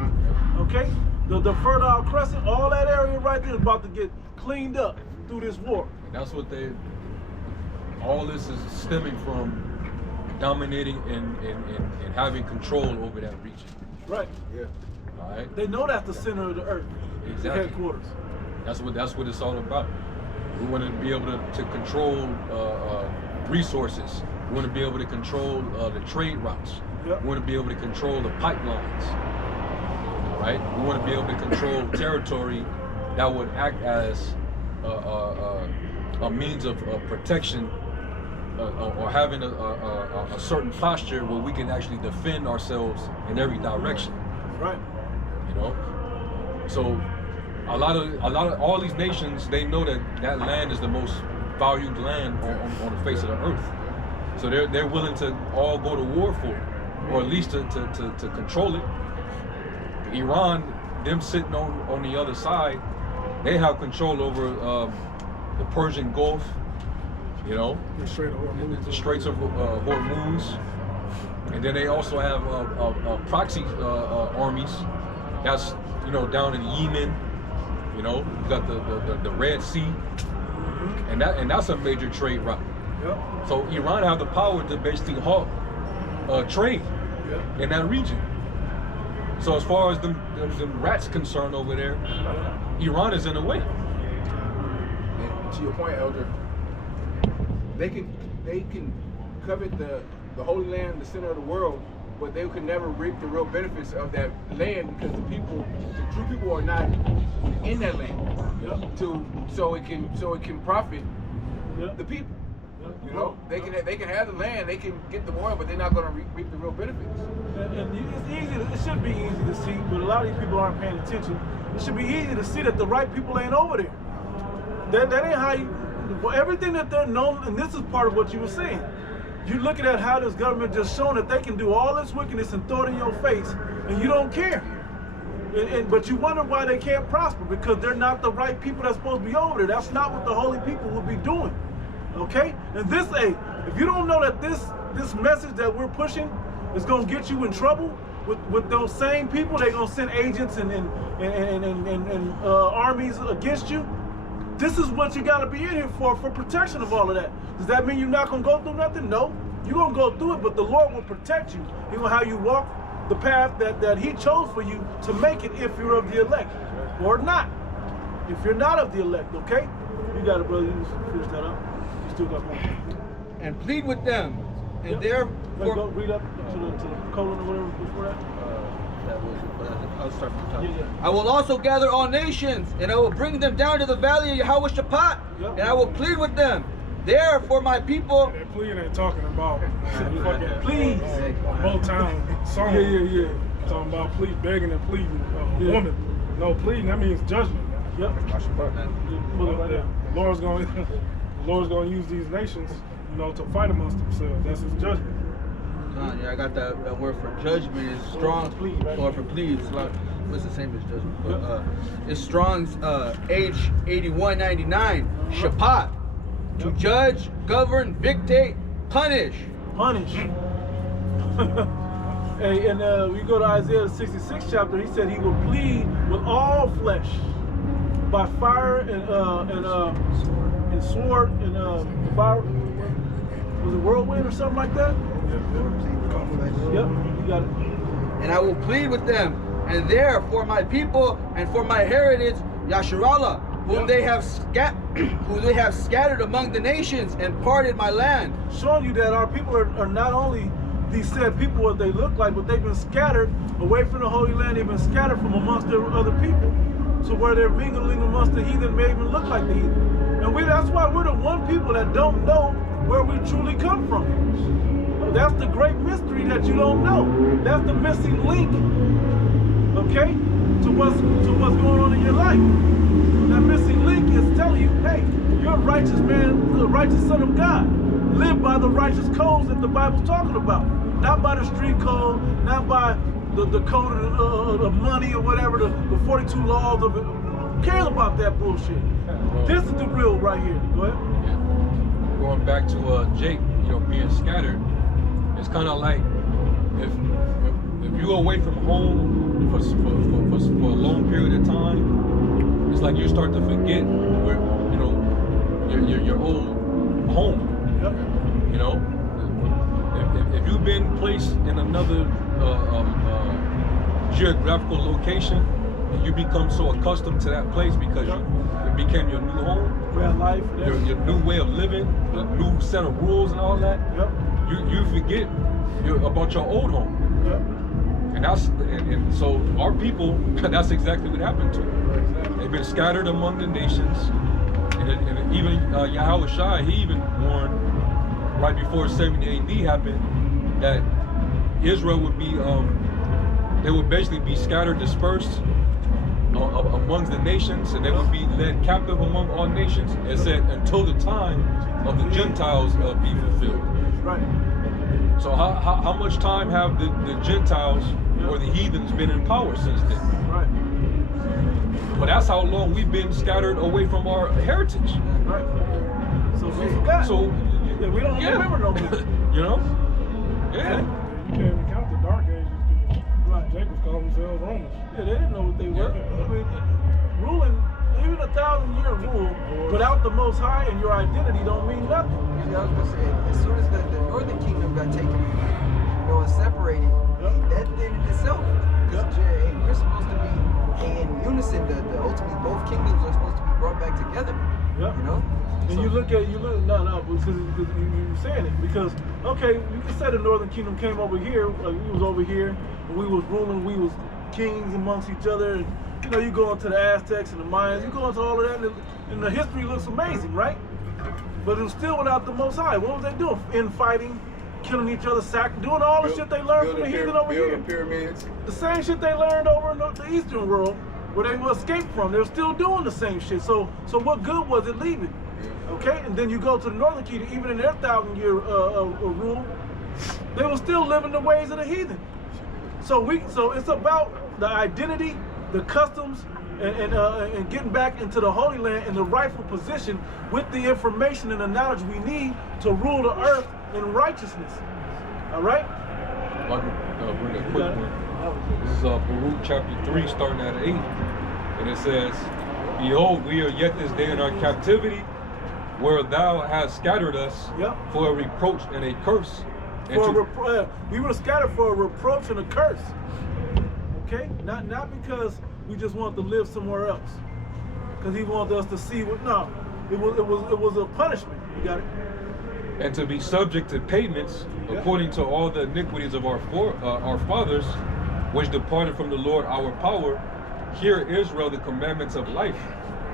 Okay, the Fertile Crescent, all that area right there is about to get cleaned up through this war. And that's what all this is stemming from, dominating and having control over that region. Right. Yeah. All right. They know that's the center of the earth. Exactly. The headquarters. That's what it's all about. We want to be able to control resources. We want to be able to control the trade routes. Yep. We want to be able to control the pipelines. All right. We want to be able to control territory that would act as a means of protection, or having a certain posture where we can actually defend ourselves in every direction. Right. So a lot of all these nations, they know that land is the most valued land on the face of the earth. So they're willing to all go to war for it, or at least to control it. Iran, them sitting on the other side, they have control over the Persian Gulf, you know, the Straits of Hormuz, and then they also have proxy armies that's, you know, down in Yemen. You know, you got the Red Sea, and that's a major trade route. Yep. So Iran have the power to basically halt trade in that region. So as far as them rats concerned over there, Iran is in the way. And to your point, Elder, they can covet the Holy Land, the center of the world, but they could never reap the real benefits of that land because the true people are not in that land. So it can profit the people. You know, they can have the land, they can get the oil, but they're not going to reap the real benefits. And it's easy. It should be easy to see, but a lot of these people aren't paying attention. It should be easy to see that the right people ain't over there. That ain't how you. Everything that they're known, and this is part of what you were saying. You're looking at how this government just shown that they can do all this wickedness and throw it in your face, and you don't care. But you wonder why they can't prosper, because they're not the right people that's supposed to be over there. That's not what the holy people will be doing. Okay? And this, if you don't know that this message that we're pushing is gonna get you in trouble with those same people, they're gonna send agents and armies against you. This is what you gotta be in here for protection of all of that. Does that mean you're not gonna go through nothing? No. You're gonna go through it, but the Lord will protect you. He will have you walk the path that He chose for you to make it if you're of the elect, or not. If you're not of the elect, okay? You got it, brother. You just finish that up. You still got one. And plead with them, and Yep. therefore. Go read up to the colon or whatever before that. I'll start from the top. Yeah. I will also gather all nations, and I will bring them down to the valley of Yahweh Shaphat, and I will plead with them. There for my people. That plead ain't talking about fucking Please. Motown song. Yeah. Talking about plead, begging and pleading. Woman. No, pleading, that means judgment. Yep. The Lord's going to use these nations, you know, to fight amongst themselves. That's His judgment. Yeah, I got that word for judgment is strong, plead, right? or for plead. It's the same as judgment, but it's Strong's H8199. Shaphat, to judge, govern, dictate, punish. Hey, and we go to Isaiah the 66th chapter. He said He will plead with all flesh by fire and sword and fire. Was it whirlwind or something like that? Yep, you got it. And I will plead with them, and there for my people and for my heritage, Yasharallah, whom they have scattered among the nations and parted my land. Showing you that our people are not only these said people what they look like, but they've been scattered away from the Holy Land. They've been scattered from amongst their other people. So where they're mingling amongst the heathen may even look like the heathen. And that's why we're the one people that don't know where we truly come from. That's the great mystery that you don't know. That's the missing link, okay, to what's going on in your life. That missing link is telling you, hey, you're a righteous man, the righteous son of God. Live by the righteous codes that the Bible's talking about. Not by the street code, not by the code of money or whatever, the 42 laws of it. Who cares about that bullshit? This is the real right here. Go ahead. Yeah. Going back to Jake, you know, being scattered, it's kind of like if you're away from home for a long period of time, it's like you start to forget where, you know, your old home. Yep. You know, if you've been placed in another geographical location and you become so accustomed to that place because it became your new home, life, your new way of living, the new set of rules and all that. Yep. You forget about your old home. Yep. And so our people, that's exactly what happened to them. Exactly. They've been scattered among the nations. And even Yahweh Shai, he even warned right before 70 AD happened that Israel would be, they would basically be scattered, dispersed amongst the nations, and they would be led captive among all nations. It said until the time of the Gentiles be fulfilled. Right. So how much time have the Gentiles or the heathen's been in power since then. Right. But that's how long we've been scattered away from our heritage. Right. So we forgot. So yeah, we don't remember no more. You know? Yeah. You can't even count the dark ages. Right. Jacobs called themselves Romans. Yeah, they didn't know what they were. I mean, ruling, even 1,000-year rule without the Most High and your identity don't mean nothing. Yeah, I was gonna say, as soon as the northern kingdom got taken, and separated, that did it itself. Because we're supposed to be in unison. Ultimately, both kingdoms are supposed to be brought back together. Yep. You know. And So, you look, because you're saying it. Because, okay, you can say the northern kingdom came over here, like we was over here, and we was ruling, we was kings amongst each other. And, you know, you go into the Aztecs and the Mayans, you go into all of that, and the history looks amazing, right? But it was still without the Most High. What was they doing? Infighting, killing each other, doing all the shit they learned from the heathen over here. Building pyramids. The same shit they learned over in the Eastern world, where they escaped from. They're still doing the same shit. So what good was it leaving? Okay, and then you go to the northern kingdom, even in their 1,000-year rule, they were still living the ways of the heathen. So it's about the identity, the customs, and getting back into the Holy Land in the rightful position with the information and the knowledge we need to rule the earth in righteousness. All right? I can bring a quick one. This is Baruch chapter 3, starting at 8. And it says, Behold, we are yet this day in our captivity, where thou hast scattered us for a reproach and a curse. And we were scattered for a reproach and a curse. Okay? Not because we just wanted to live somewhere else. Because he wanted us to see what, no. It was a punishment. You got it? And to be subject to payments according to all the iniquities of our fathers, which departed from the Lord our power. Hear, Israel, the commandments of life.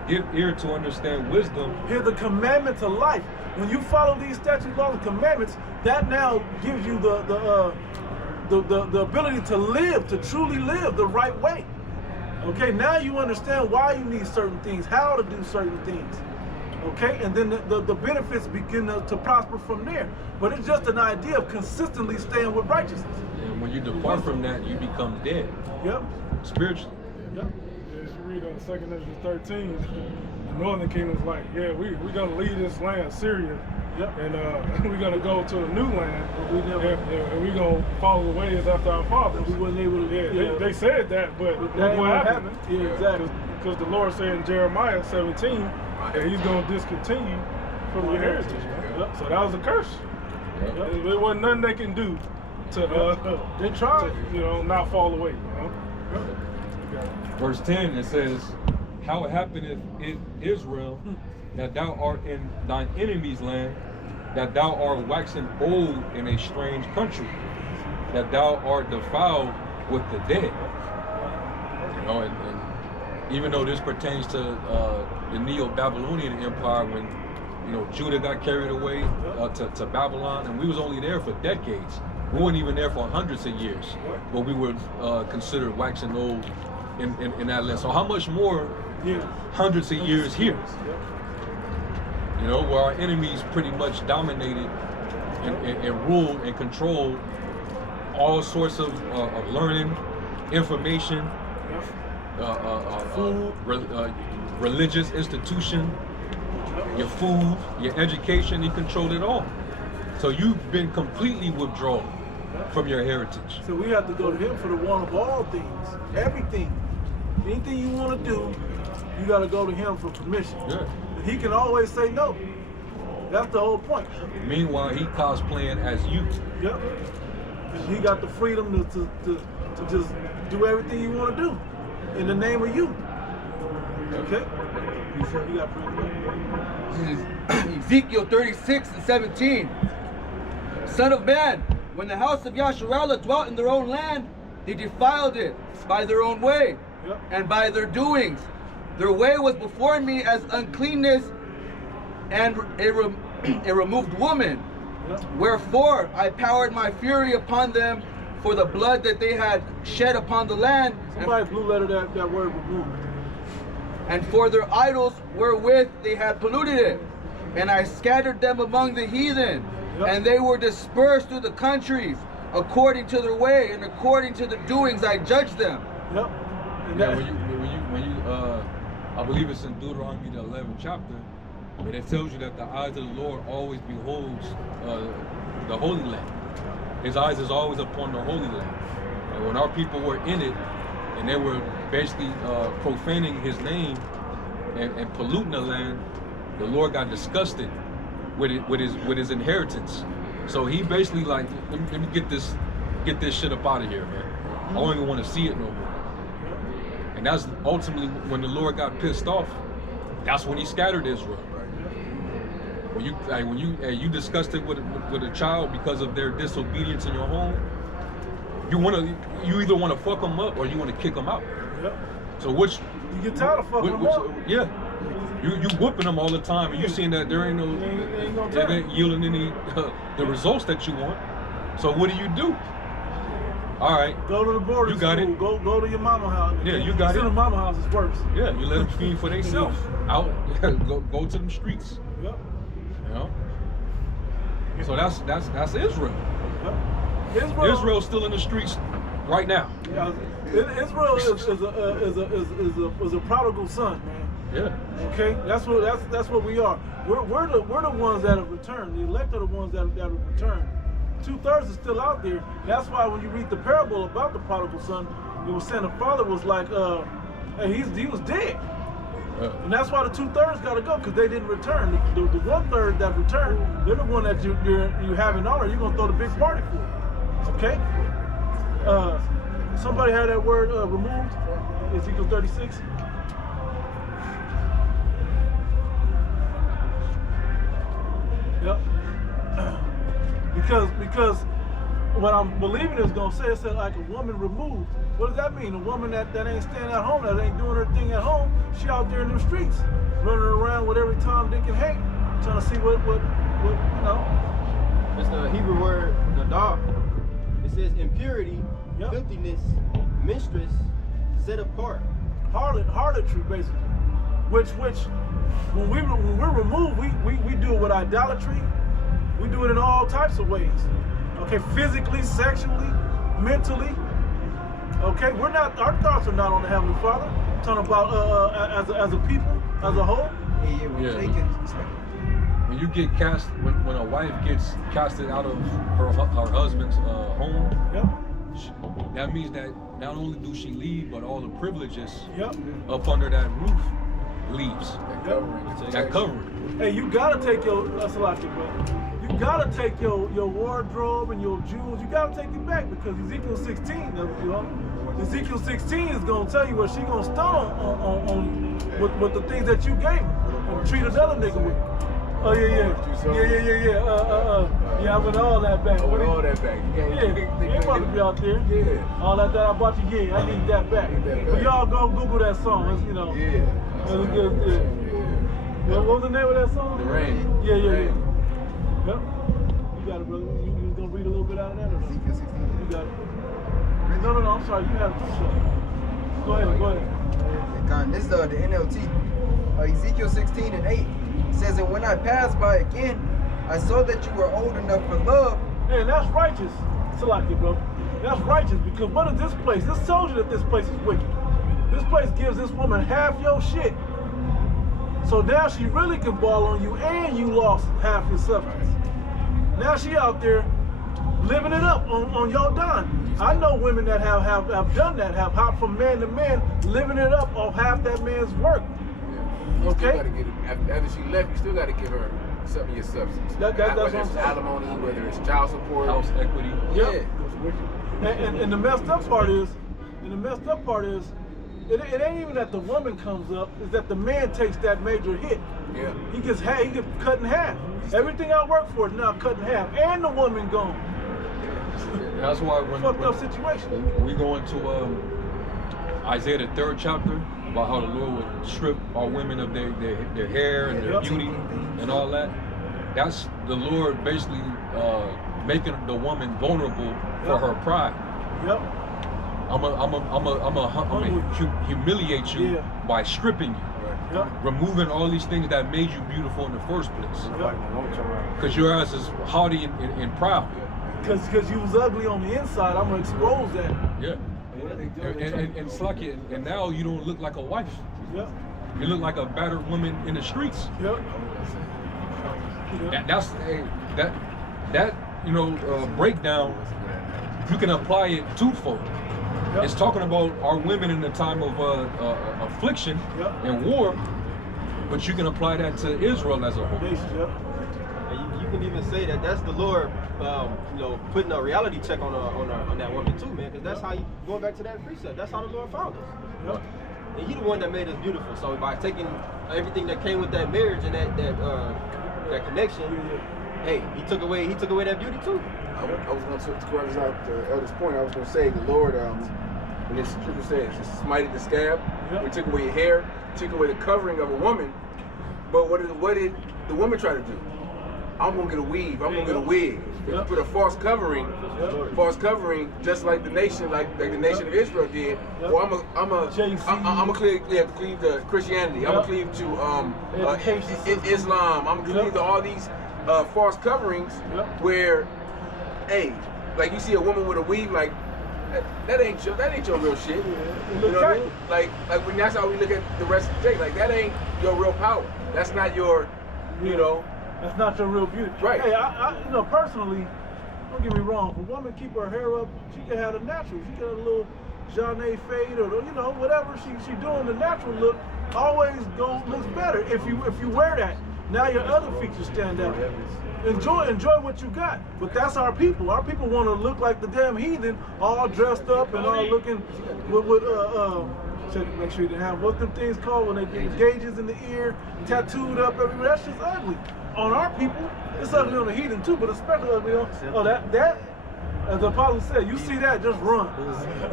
Give ear to understand wisdom. Hear the commandments of life. When you follow these statutes, laws, and commandments, that now gives you the ability to live, to truly live the right way. Okay, now you understand why you need certain things, how to do certain things. Okay, and then the benefits begin to prosper from there. But it's just an idea of consistently staying with righteousness. And when you depart from that, you become dead. Yep. Spiritually. Yep. As you read on 2 Ezra 13, the northern kingdom's like, yeah, we're gonna leave this land, Syria, and we're gonna go to the new land, and we're gonna follow the ways after our fathers. We wasn't able to. They said that, but that what happened? Yeah, exactly. Because the Lord said in Jeremiah 17 that He's gonna discontinue from your heritage. Man. So that was a curse. There wasn't nothing they can do to they tried, not fall away. Verse 10, it says, How it happeneth in Israel, that thou art in thine enemy's land, that thou art waxen old in a strange country, that thou art defiled with the dead. And even though this pertains to the Neo-Babylonian Empire, when Judah got carried away to Babylon, and we was only there for decades. We weren't even there for hundreds of years, but we were considered waxing old in that land. So how much more hundreds of years here? Where our enemies pretty much dominated and ruled and controlled all sorts of learning, information, food, religious institution, your food, your education. He controlled it all. So you've been completely withdrawn from your heritage. So we have to go to Him for the one of all things, everything. Anything you want to do, you got to go to Him for permission. Yeah. And He can always say no. That's the whole point. Meanwhile, he cosplaying as you. Yep. And He got the freedom to just do everything you want to do in the name of you. Okay? You got This is Ezekiel 36 and 17. Son of man, when the house of Yasharallah dwelt in their own land, they defiled it by their own way and by their doings. Their way was before me as uncleanness and a removed woman. Wherefore I poured my fury upon them for the blood that they had shed upon the land. Somebody blue letter that word removed. And for their idols wherewith they had polluted it. And I scattered them among the heathen, and they were dispersed through the countries. according to their way and according to the doings I judge them. Yep. And Yeah, that- when you I believe it's in Deuteronomy the 11th chapter, but it tells you that the eyes of the Lord always beholds the Holy Land. His eyes is always upon the Holy Land. And when our people were in it, and they were basically profaning His name and polluting the land, the Lord got disgusted with his inheritance. So He basically like, let me get this shit up out of here, man. I don't even want to see it no more. And that's ultimately when the Lord got pissed off. That's when He scattered Israel. When you disgusted with a child because of their disobedience in your home, you either want to fuck them up or you want to kick them out. Yep. So which You get tired of fucking them up. yeah, you whooping them all the time, and you seeing that there ain't no, They they ain't yielding any the results that you want. So what do? All right, Go to the boarding You got school. it. Go to your mama house. Yeah, you got it. The mama house is worse. yeah, you let them feed for themselves. Out, go to them streets. Yep. You know. So that's Israel. Yep. Israel's still in the streets right now. Yeah, Israel is a prodigal son, man. Yeah. Okay, that's what we are. We're the ones that have returned. The elect are the ones that have returned. 2/3 is still out there. That's why when you read the parable about the prodigal son, it was saying the father was like, hey, he was dead. And that's why the 2/3 got to go, because they didn't return. The 1/3 that returned, they're the one that you have in honor. You're gonna throw the big party for. Okay. Somebody had that word removed. Ezekiel 36. Yep. Because what I'm believing is gonna say, it said like a woman removed. What does that mean? A woman that ain't staying at home, that ain't doing her thing at home, she out there in the streets, running around with every Tom, Dick, and Hank, trying to see what you know. It's the Hebrew word nadah. It says impurity, Yep. filthiness, mistress, set apart. Harlotry, basically. Which when we're removed, we do it with idolatry. We do it in all types of ways. Okay, physically, sexually, mentally. Okay, our thoughts are not on the Heavenly Father. I'm talking about as a people, as a whole. Yeah. Take it. When you get cast, when a wife gets casted out of her husband's home, Yep. that means that not only do she leave, but all the privileges Yep. up under that roof leaves. Covering. That covering. Hey, you gotta take that's a lot, bro. You gotta take your wardrobe and your jewels. You gotta take it back, because Ezekiel 16, you know, Ezekiel 16 is gonna tell you what she gonna stunt on with the things that you gave her and treat another nigga with. Oh yeah. Yeah, I went all that back. I want all that back. You Yeah, you ain't about to be out there. Yeah. All that I bought you, yeah, I need that back. Need that But back. y'all go Google that song, it's, you know. Yeah. It was good, yeah. What was the name of that song? The Rain. Yeah. Rain. Yep. You got it, brother. You gonna read a little bit out of that or no? Ezekiel 16. You got it. No, I'm sorry. You had a two-shot. Go ahead. This is the NLT. Ezekiel 16:8 says, and when I passed by again, I saw that you were old enough for love. Hey, and that's righteous. Salaki, bro. That's righteous, because what is this place? This tells you that this place is wicked. This place gives this woman half your shit. So now she really can ball on you, and you lost half your substance. Now she out there living it up on your dime. I know women that have done that, have hopped from man to man, living it up off half that man's work. You Okay. still gotta get it, after she left, you still gotta give her some of your substance. That's whether what I'm it's saying. alimony, whether it's child support, House equity. Yep. Yeah. And the messed up part is, it ain't even that the woman comes up, it's that the man takes that major hit. Yeah. He gets cut in half. Everything I work for is now cut in half, and the woman gone. That's why when Fucked up situation. we go into Isaiah the 3rd chapter about how the Lord would strip our women of their hair and their Yep. beauty and all that. That's the Lord basically making the woman vulnerable for her pride. Yep. I'm gonna humiliate you Yeah. by stripping you, Yep. removing all these things that made you beautiful in the first place. Yep. Because your ass is haughty and proud. Because you was ugly on the inside, I'm gonna expose that. Yeah. And Slacky, and now you don't look like a wife. Yep. You look like a battered woman in the streets. Yep. That breakdown, you can apply it twofold. Yep. It's talking about our women in the time of affliction and war, but you can apply that to Israel as a whole. Yep. And you can even say that that's the Lord, putting a reality check on that woman too, man. Because that's how you, going back to that precept, that's how the Lord found us. Yep. And He the one that made us beautiful. So by taking everything that came with that marriage and that connection, hey, He took away that beauty too. I was going to correct the elder's point. I was going to say the Lord, when this scripture says, "He smited the scab," He took away your hair, took away the covering of a woman. But what did the woman try to do? I'm gonna get a weave. I'm gonna get a wig. Put a false covering, just like the nation, like the nation of Israel did. Well, I'm gonna cleave to Christianity. I'm gonna cleave to Islam. I'm gonna cleave to all these false coverings where, hey, like you see a woman with a weave, like that ain't your real shit. You know what I mean? Like when that's how we look at the rest of the day. Like that ain't your real power. That's not your, That's not your real beauty. Right. Hey, I personally, don't get me wrong, if a woman keep her hair up, she can have the natural. She can have a little Jeanne fade or whatever she doing, the natural look always looks better if you wear that. Now your other features stand out. Enjoy what you got. But that's our people. Our people want to look like the damn heathen, all dressed up and all looking with check to make sure you didn't have what them things called when they get the gauges in the ear, tattooed up everywhere. That's just ugly. On our people, it's ugly on the heathen too, but especially ugly on that as the apostle said, you see that, just run.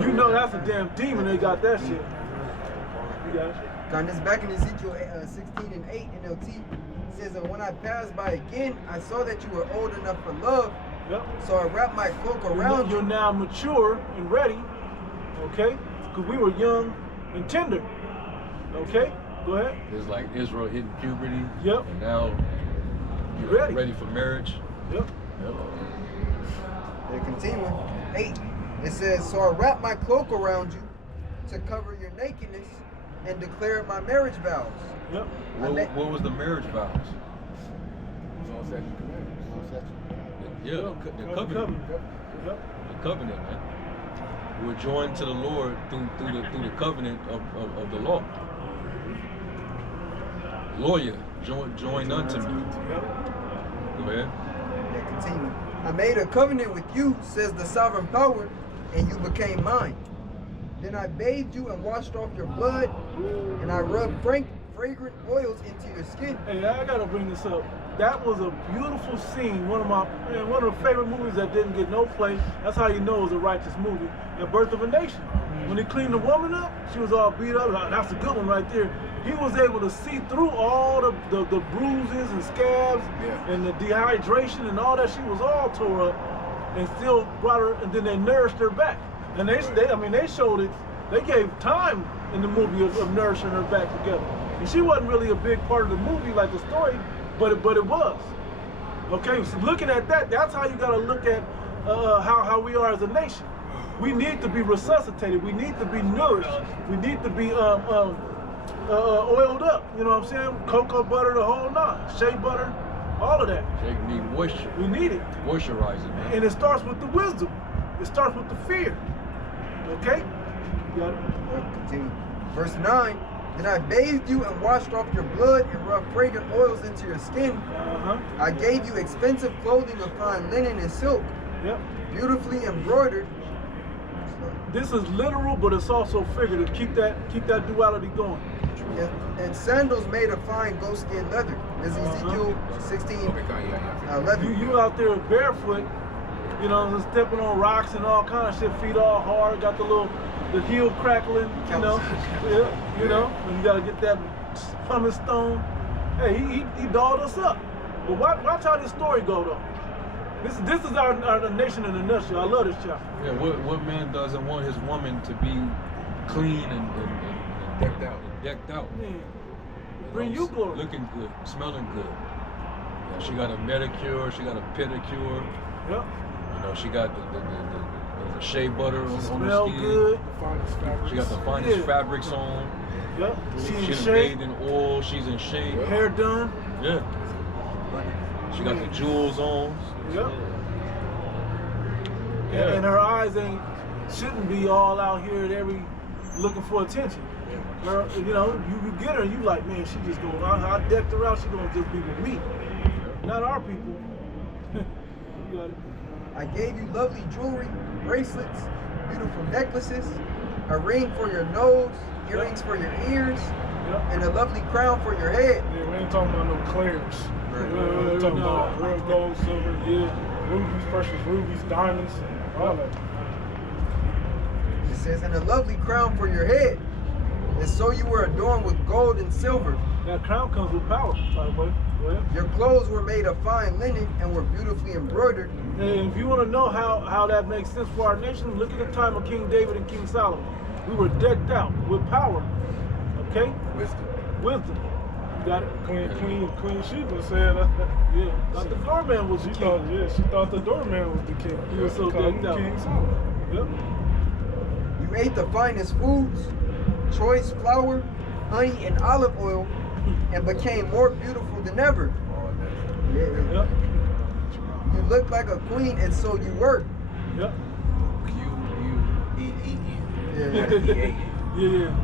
You know that's a damn demon. They got that shit. You got it. Got this back in Ezekiel 16 and 8 NLT. It says, and when I passed by again, I saw that you were old enough for love. Yep. So I wrapped my cloak around you. You're now mature and ready, okay? Because we were young and tender, okay? Go ahead. It's like Israel hitting puberty. Yep. And now you're ready for marriage. Yep. They're continuing. 8. It says, so I wrapped my cloak around you to cover your nakedness and declare my marriage vows. Yep. What was the marriage vows? Yeah, the covenant. Yep. The covenant, man. We're joined to the Lord through the covenant of the law. Lawyer, join unto me. Go ahead. They continue. I made a covenant with you, says the sovereign power, and you became mine. Then I bathed you and washed off your blood, and I rubbed fragrant oils into your skin. Hey, I gotta bring this up. That was a beautiful scene. One of the favorite movies that didn't get no play. That's how you know it was a righteous movie. The Birth of a Nation. When he cleaned the woman up, she was all beat up. That's a good one right there. He was able to see through all the bruises and scabs and the dehydration and all that. She was all tore up, and still brought her. And then they nourished her back. And they showed it. They gave time in the movie of nourishing her back together. And she wasn't really a big part of the movie, like the story, but it was. Okay, so looking at that, that's how you gotta look at how we are as a nation. We need to be resuscitated. We need to be nourished. We need to be oiled up. You know what I'm saying? Cocoa butter, the whole nine. Shea butter, all of that. They need moisture. We need it. Moisturizing, man. And it starts with the wisdom. It starts with the fear. Okay? You got it? Continue. Verse 9. Then I bathed you and washed off your blood and rubbed fragrant oils into your skin. I gave you expensive clothing of fine linen and silk, beautifully embroidered. This is literal, but it's also figurative. Keep that duality going. And sandals made of fine goatskin leather. This is Ezekiel 16, 11. You out there barefoot, stepping on rocks and all kind of shit, feet all hard, got the heel crackling, and you gotta get that pumice stone. Hey, he dolled us up. But watch how this story go though. This is our nation in a nutshell. I love this chapter. Yeah, what man doesn't want his woman to be clean and decked out? Man, bring you glory. Looking good, smelling good. Yeah, she got a manicure, she got a pedicure. Yep. You know, she got the shea butter on the Smell skin. good. Finest fabrics. She got the finest Yeah. fabrics on. Yep. She in She's shape. bathed in oil. She's in shape. Hair done. Yeah. She got the jewels on. Yep. Yeah. And her eyes shouldn't be all out here at every looking for attention. Her, you know, you get her, you like, man, she just going. I decked her out. She gonna just be with me, not our people. You got it. I gave you lovely jewelry, bracelets, beautiful necklaces, a ring for your nose, earrings for your ears, Yep. and a lovely crown for your head. Yeah, we ain't talking about no clairs. We're talking about real gold, silver, rubies, precious rubies, diamonds, all that. It says, and a lovely crown for your head. And so you were adorned with gold and silver. That crown comes with power, by the way. Go ahead. Your clothes were made of fine linen and were beautifully embroidered. And if you want to know how that makes sense for our nation, look at the time of King David and King Solomon. We were decked out with power. Okay? Wisdom. You got it? Queen Sheba said, Yeah. Not the doorman was the she king. thought the doorman was the king. He was so She called decked him out. King Solomon. Yep. You ate the finest foods, choice flour, honey, and olive oil, and became more beautiful than ever. Yeah. Yep. You looked like a queen, and so you were. Yep. Q-U-E-E. Yeah.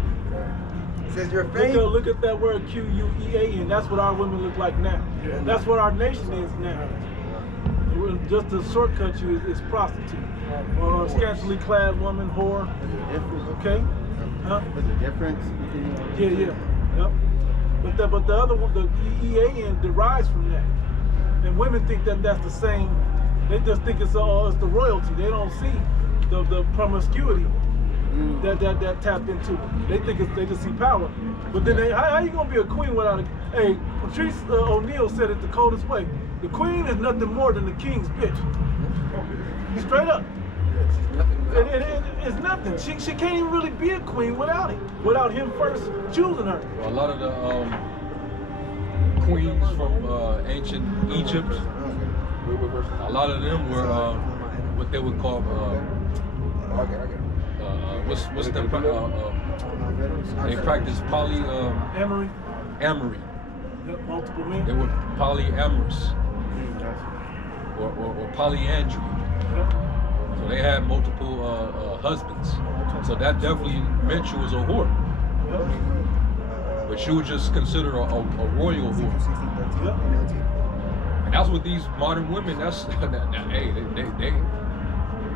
It says your fame. Look at that word Q-U-E-A-N. That's what our women look like now. That's what our nation is now. Just to shortcut you is prostitute. Or a scantily clad woman, whore. Okay? Huh? There's a difference between Yeah. Yep. But the other one, the E-A-N derives from that. And women think that that's the same. They just think it's the royalty. They don't see the promiscuity that tapped into it. They think they just see power. But then how you gonna be a queen without a? Hey, Patrice O'Neal said it the coldest way. The queen is nothing more than the king's bitch. Straight up. It's nothing. She can't even really be a queen without it. Without him first choosing her. A lot of the queens from ancient Egypt, a lot of them were what they would call what's the they practice Emery. amory. Yep, multiple men. They were polyamorous or polyandry. Yep. So they had multiple husbands. So that definitely meant she was a whore. Yep. But she was just considered a royal whore. Yep. And that's what these modern women, hey,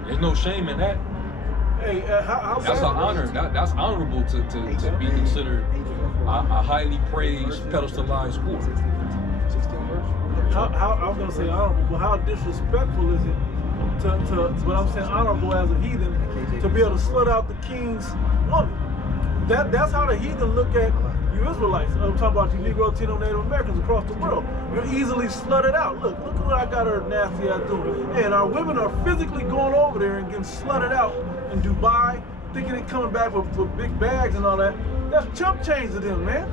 there's no shame in that. Hey, how That's an honor. That's honorable to be considered a highly praised, pedestalized whore. I was gonna say honorable, but how disrespectful is it to what I'm saying honorable as a heathen to be able to slut out the king's woman? That's how the heathen look at you Israelites. I'm talking about you Negro, Latino, Native Americans across the world. You're easily slutted out. Look what I got her nasty ass doing. And our women are physically going over there and getting slutted out in Dubai, thinking they're coming back with big bags and all that. That's chump change to them, man.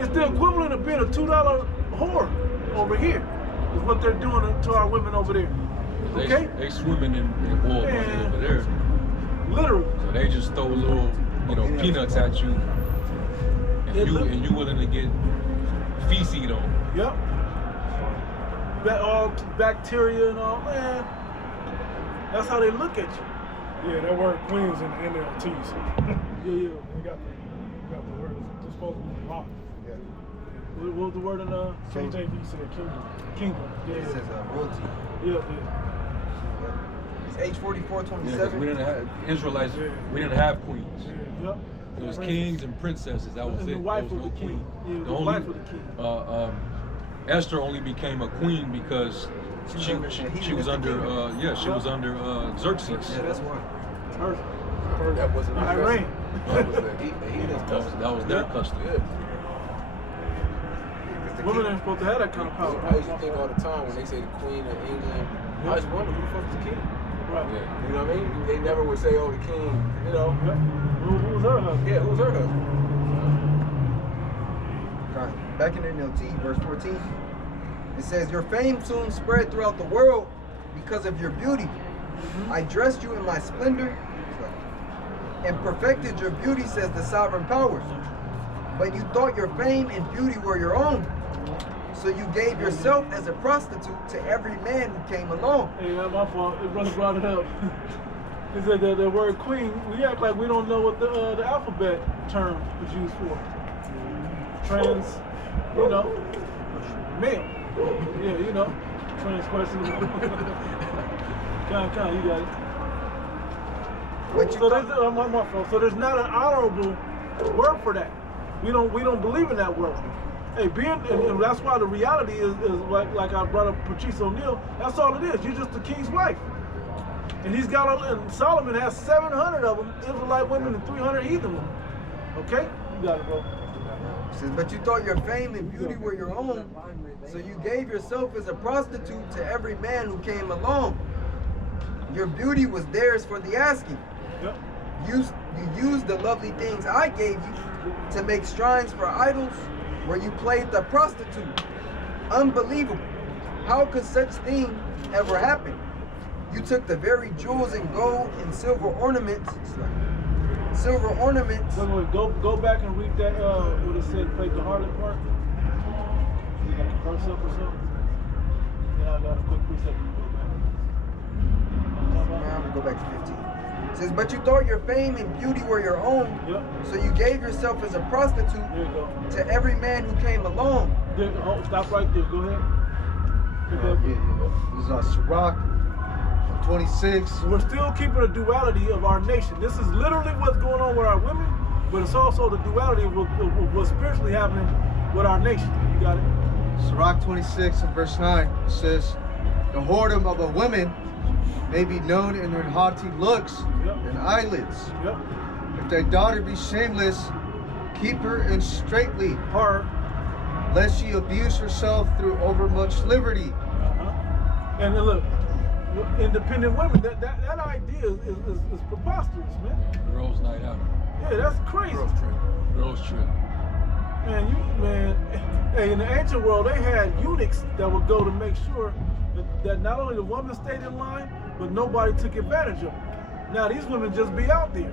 It's the equivalent of being a $2 whore over here. Is what they're doing to our women over there. Okay? They swimming in oil money over there. Literally. So they just throw little, peanuts at you, and you willing to get feces on. Yep. All bacteria and all, man. That's how they look at you. Yeah, that word queens in the NLTs. Yeah. You got the word. It's supposed to be locked. What was the word in KJV said kingdom. Yeah. It says royalty. Yeah. It's H4427. Yeah, 'cause we didn't have Israelites. We didn't have queens. Yep. It was kings and princesses. That was And it. the wife There of was the no king. Yeah, The the only, wife of the king. Esther only became a queen because she was under Xerxes. Yeah, that's one. That wasn't Iran. That was That was their custom. Women ain't supposed to have that kind of power. I used to think all the time when they say the Queen of England, I just wonder who the fuck is the king. Right. Yeah. You know what I mean? They never would say, oh, the king, Yep. Who was her husband? Yeah, who's her husband? Back in NLT, verse 14, it says, your fame soon spread throughout the world, because of your beauty. I dressed you in my splendor and perfected your beauty, says the sovereign powers. But you thought your fame and beauty were your own. So you gave yourself as a prostitute to every man who came along. Hey, that's my fault. The brother brought it up. He said that the word queen, we act like we don't know what the alphabet term is used for. Trans, you know, male. Yeah, you know, trans questionable. Kind, you got it. So there's my fault. So there's not an honorable word for that. We don't believe in that word. Hey, and that's why the reality is like I brought up Patrice O'Neal. That's all it is. You're just the king's wife, and and Solomon has 700 of them, Israelite women, and 300 heathen women. Okay, you got it, bro. It says, but you thought your fame and beauty were your own, so you gave yourself as a prostitute to every man who came along. Your beauty was theirs for the asking. Yep. You used the lovely things I gave you to make shrines for idols, where you played the prostitute. Unbelievable. How could such thing ever happen? You took the very jewels and gold and silver ornaments. Wait, go back and read that, what it said, played the harlot part. Like a verse up or something. Then I got a quick precept to go back. I'm gonna go back to 15. It says, but you thought your fame and beauty were your own, so you gave yourself as a prostitute to every man who came along. Stop right there, go ahead. This is Sirach 26. We're still keeping a duality of our nation. This is literally what's going on with our women, but it's also the duality of what's spiritually happening with our nation. You got it? Sirach 26 and verse 9 says, the whoredom of a woman may be known in her haughty looks and eyelids. If thy daughter be shameless, keep her in straitly, lest she abuse herself through overmuch liberty. And then look, independent women, that idea is preposterous, man. Girls' night out. Yeah, that's crazy. Girls trip. Man, hey, in the ancient world, they had eunuchs that would go to make sure that not only the woman stayed in line, but nobody took advantage of it. Now these women just be out there.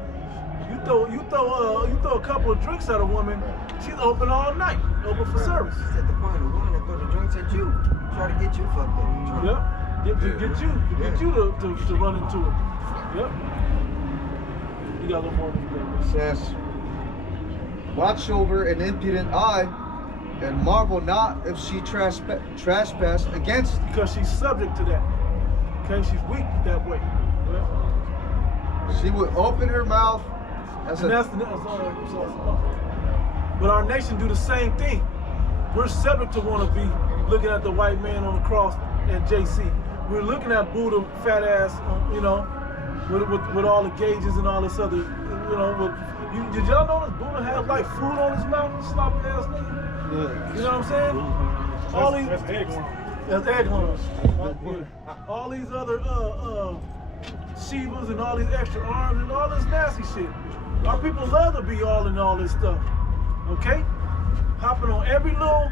You throw a couple of drinks at a woman, she's open all night, open for service. She's at the point of woman that throw the drinks at you, try to get you fucked up. Yep. Get you to run into it. Yep. You got a little more. It says, watch over an impudent eye, and marvel not if she trespass against. Because she's subject to that. Okay, she's weak that way. She would open her mouth as but our nation do the same thing. We're subject to want to be looking at the white man on the cross at JC. We're looking at Buddha, fat ass, you know, with all the gauges and all this other, you know. Did y'all notice Buddha has like food on his mouth, sloppy ass nigga? Yeah. You know what I'm saying? All these that's egg. That's egg lungs. All these other Shivas and all these extra arms and all this nasty shit. Our people love to be all in all this stuff. Okay? Hopping on every little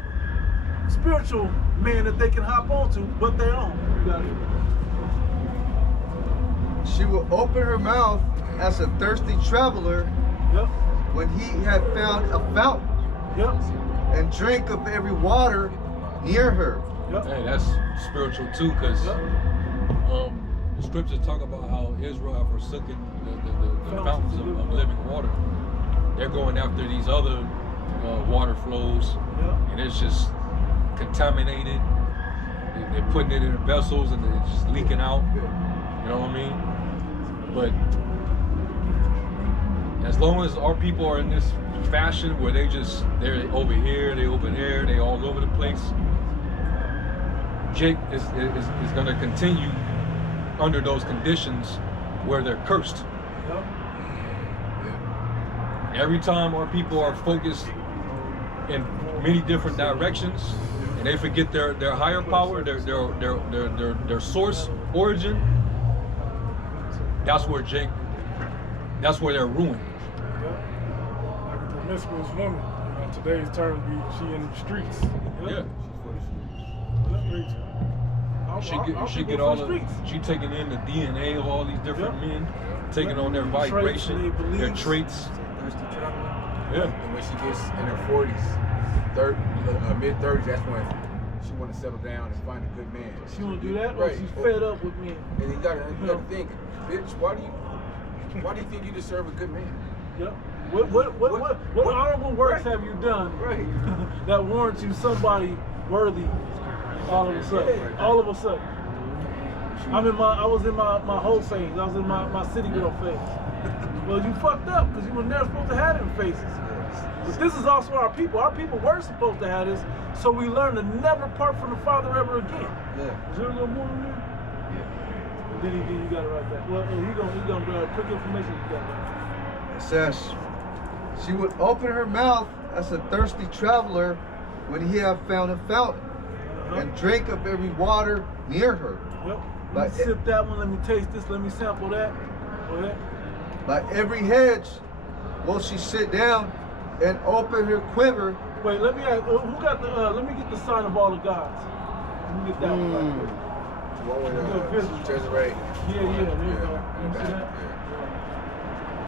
spiritual man that they can hop onto, but their own. You got it. She will open her mouth as a thirsty traveler when he had found a fountain and drink of every water near her. Hey, that's spiritual too, because the scriptures talk about how Israel have forsaken the fountains of living water. They're going after these other water flows, and it's just contaminated. They're putting it in vessels and it's just leaking out. You know what I mean? But as long as our people are in this fashion where they're over here, they over there, they all over the place, Jake is going to continue under those conditions where they're cursed. Every time our people are focused in many different directions and they forget their higher power, their source origin, that's where they're ruined. Like a promiscuous woman, in today's term, she in the streets. I She get all the, she taking in the DNA of all these different men, taking on their vibration, their traits. Yeah. And when she gets in her 40s, mid-30s, that's when she want to settle down and find a good man. She want to do that, or she's fed up with men. And you gotta think, bitch, why do you think you deserve a good man? Yep. What honorable works have you done that warrants you somebody worthy all of a sudden? All of a sudden. I was in my whole phase. I was in my city girl phase. Well, you fucked up because you were never supposed to have them phases. But this is also our people. Our people were supposed to have this, so we learned to never part from the Father ever again. Yeah. Is there a little more in there? Yeah. Then you got it right back. Well, he gonna bring out quick information. You got that. It says, she would open her mouth as a thirsty traveler when he had found a fountain, and drink of every water near her. Yep. Let me sip that one. Let me taste this. Let me sample that. Go ahead. By every hedge will she sit down and open her quiver. Wait, let me ask, who got the, let me get the sign of all the gods. Let me get that one right quick. One with Treasure Ray. Yeah, there you go. You see that?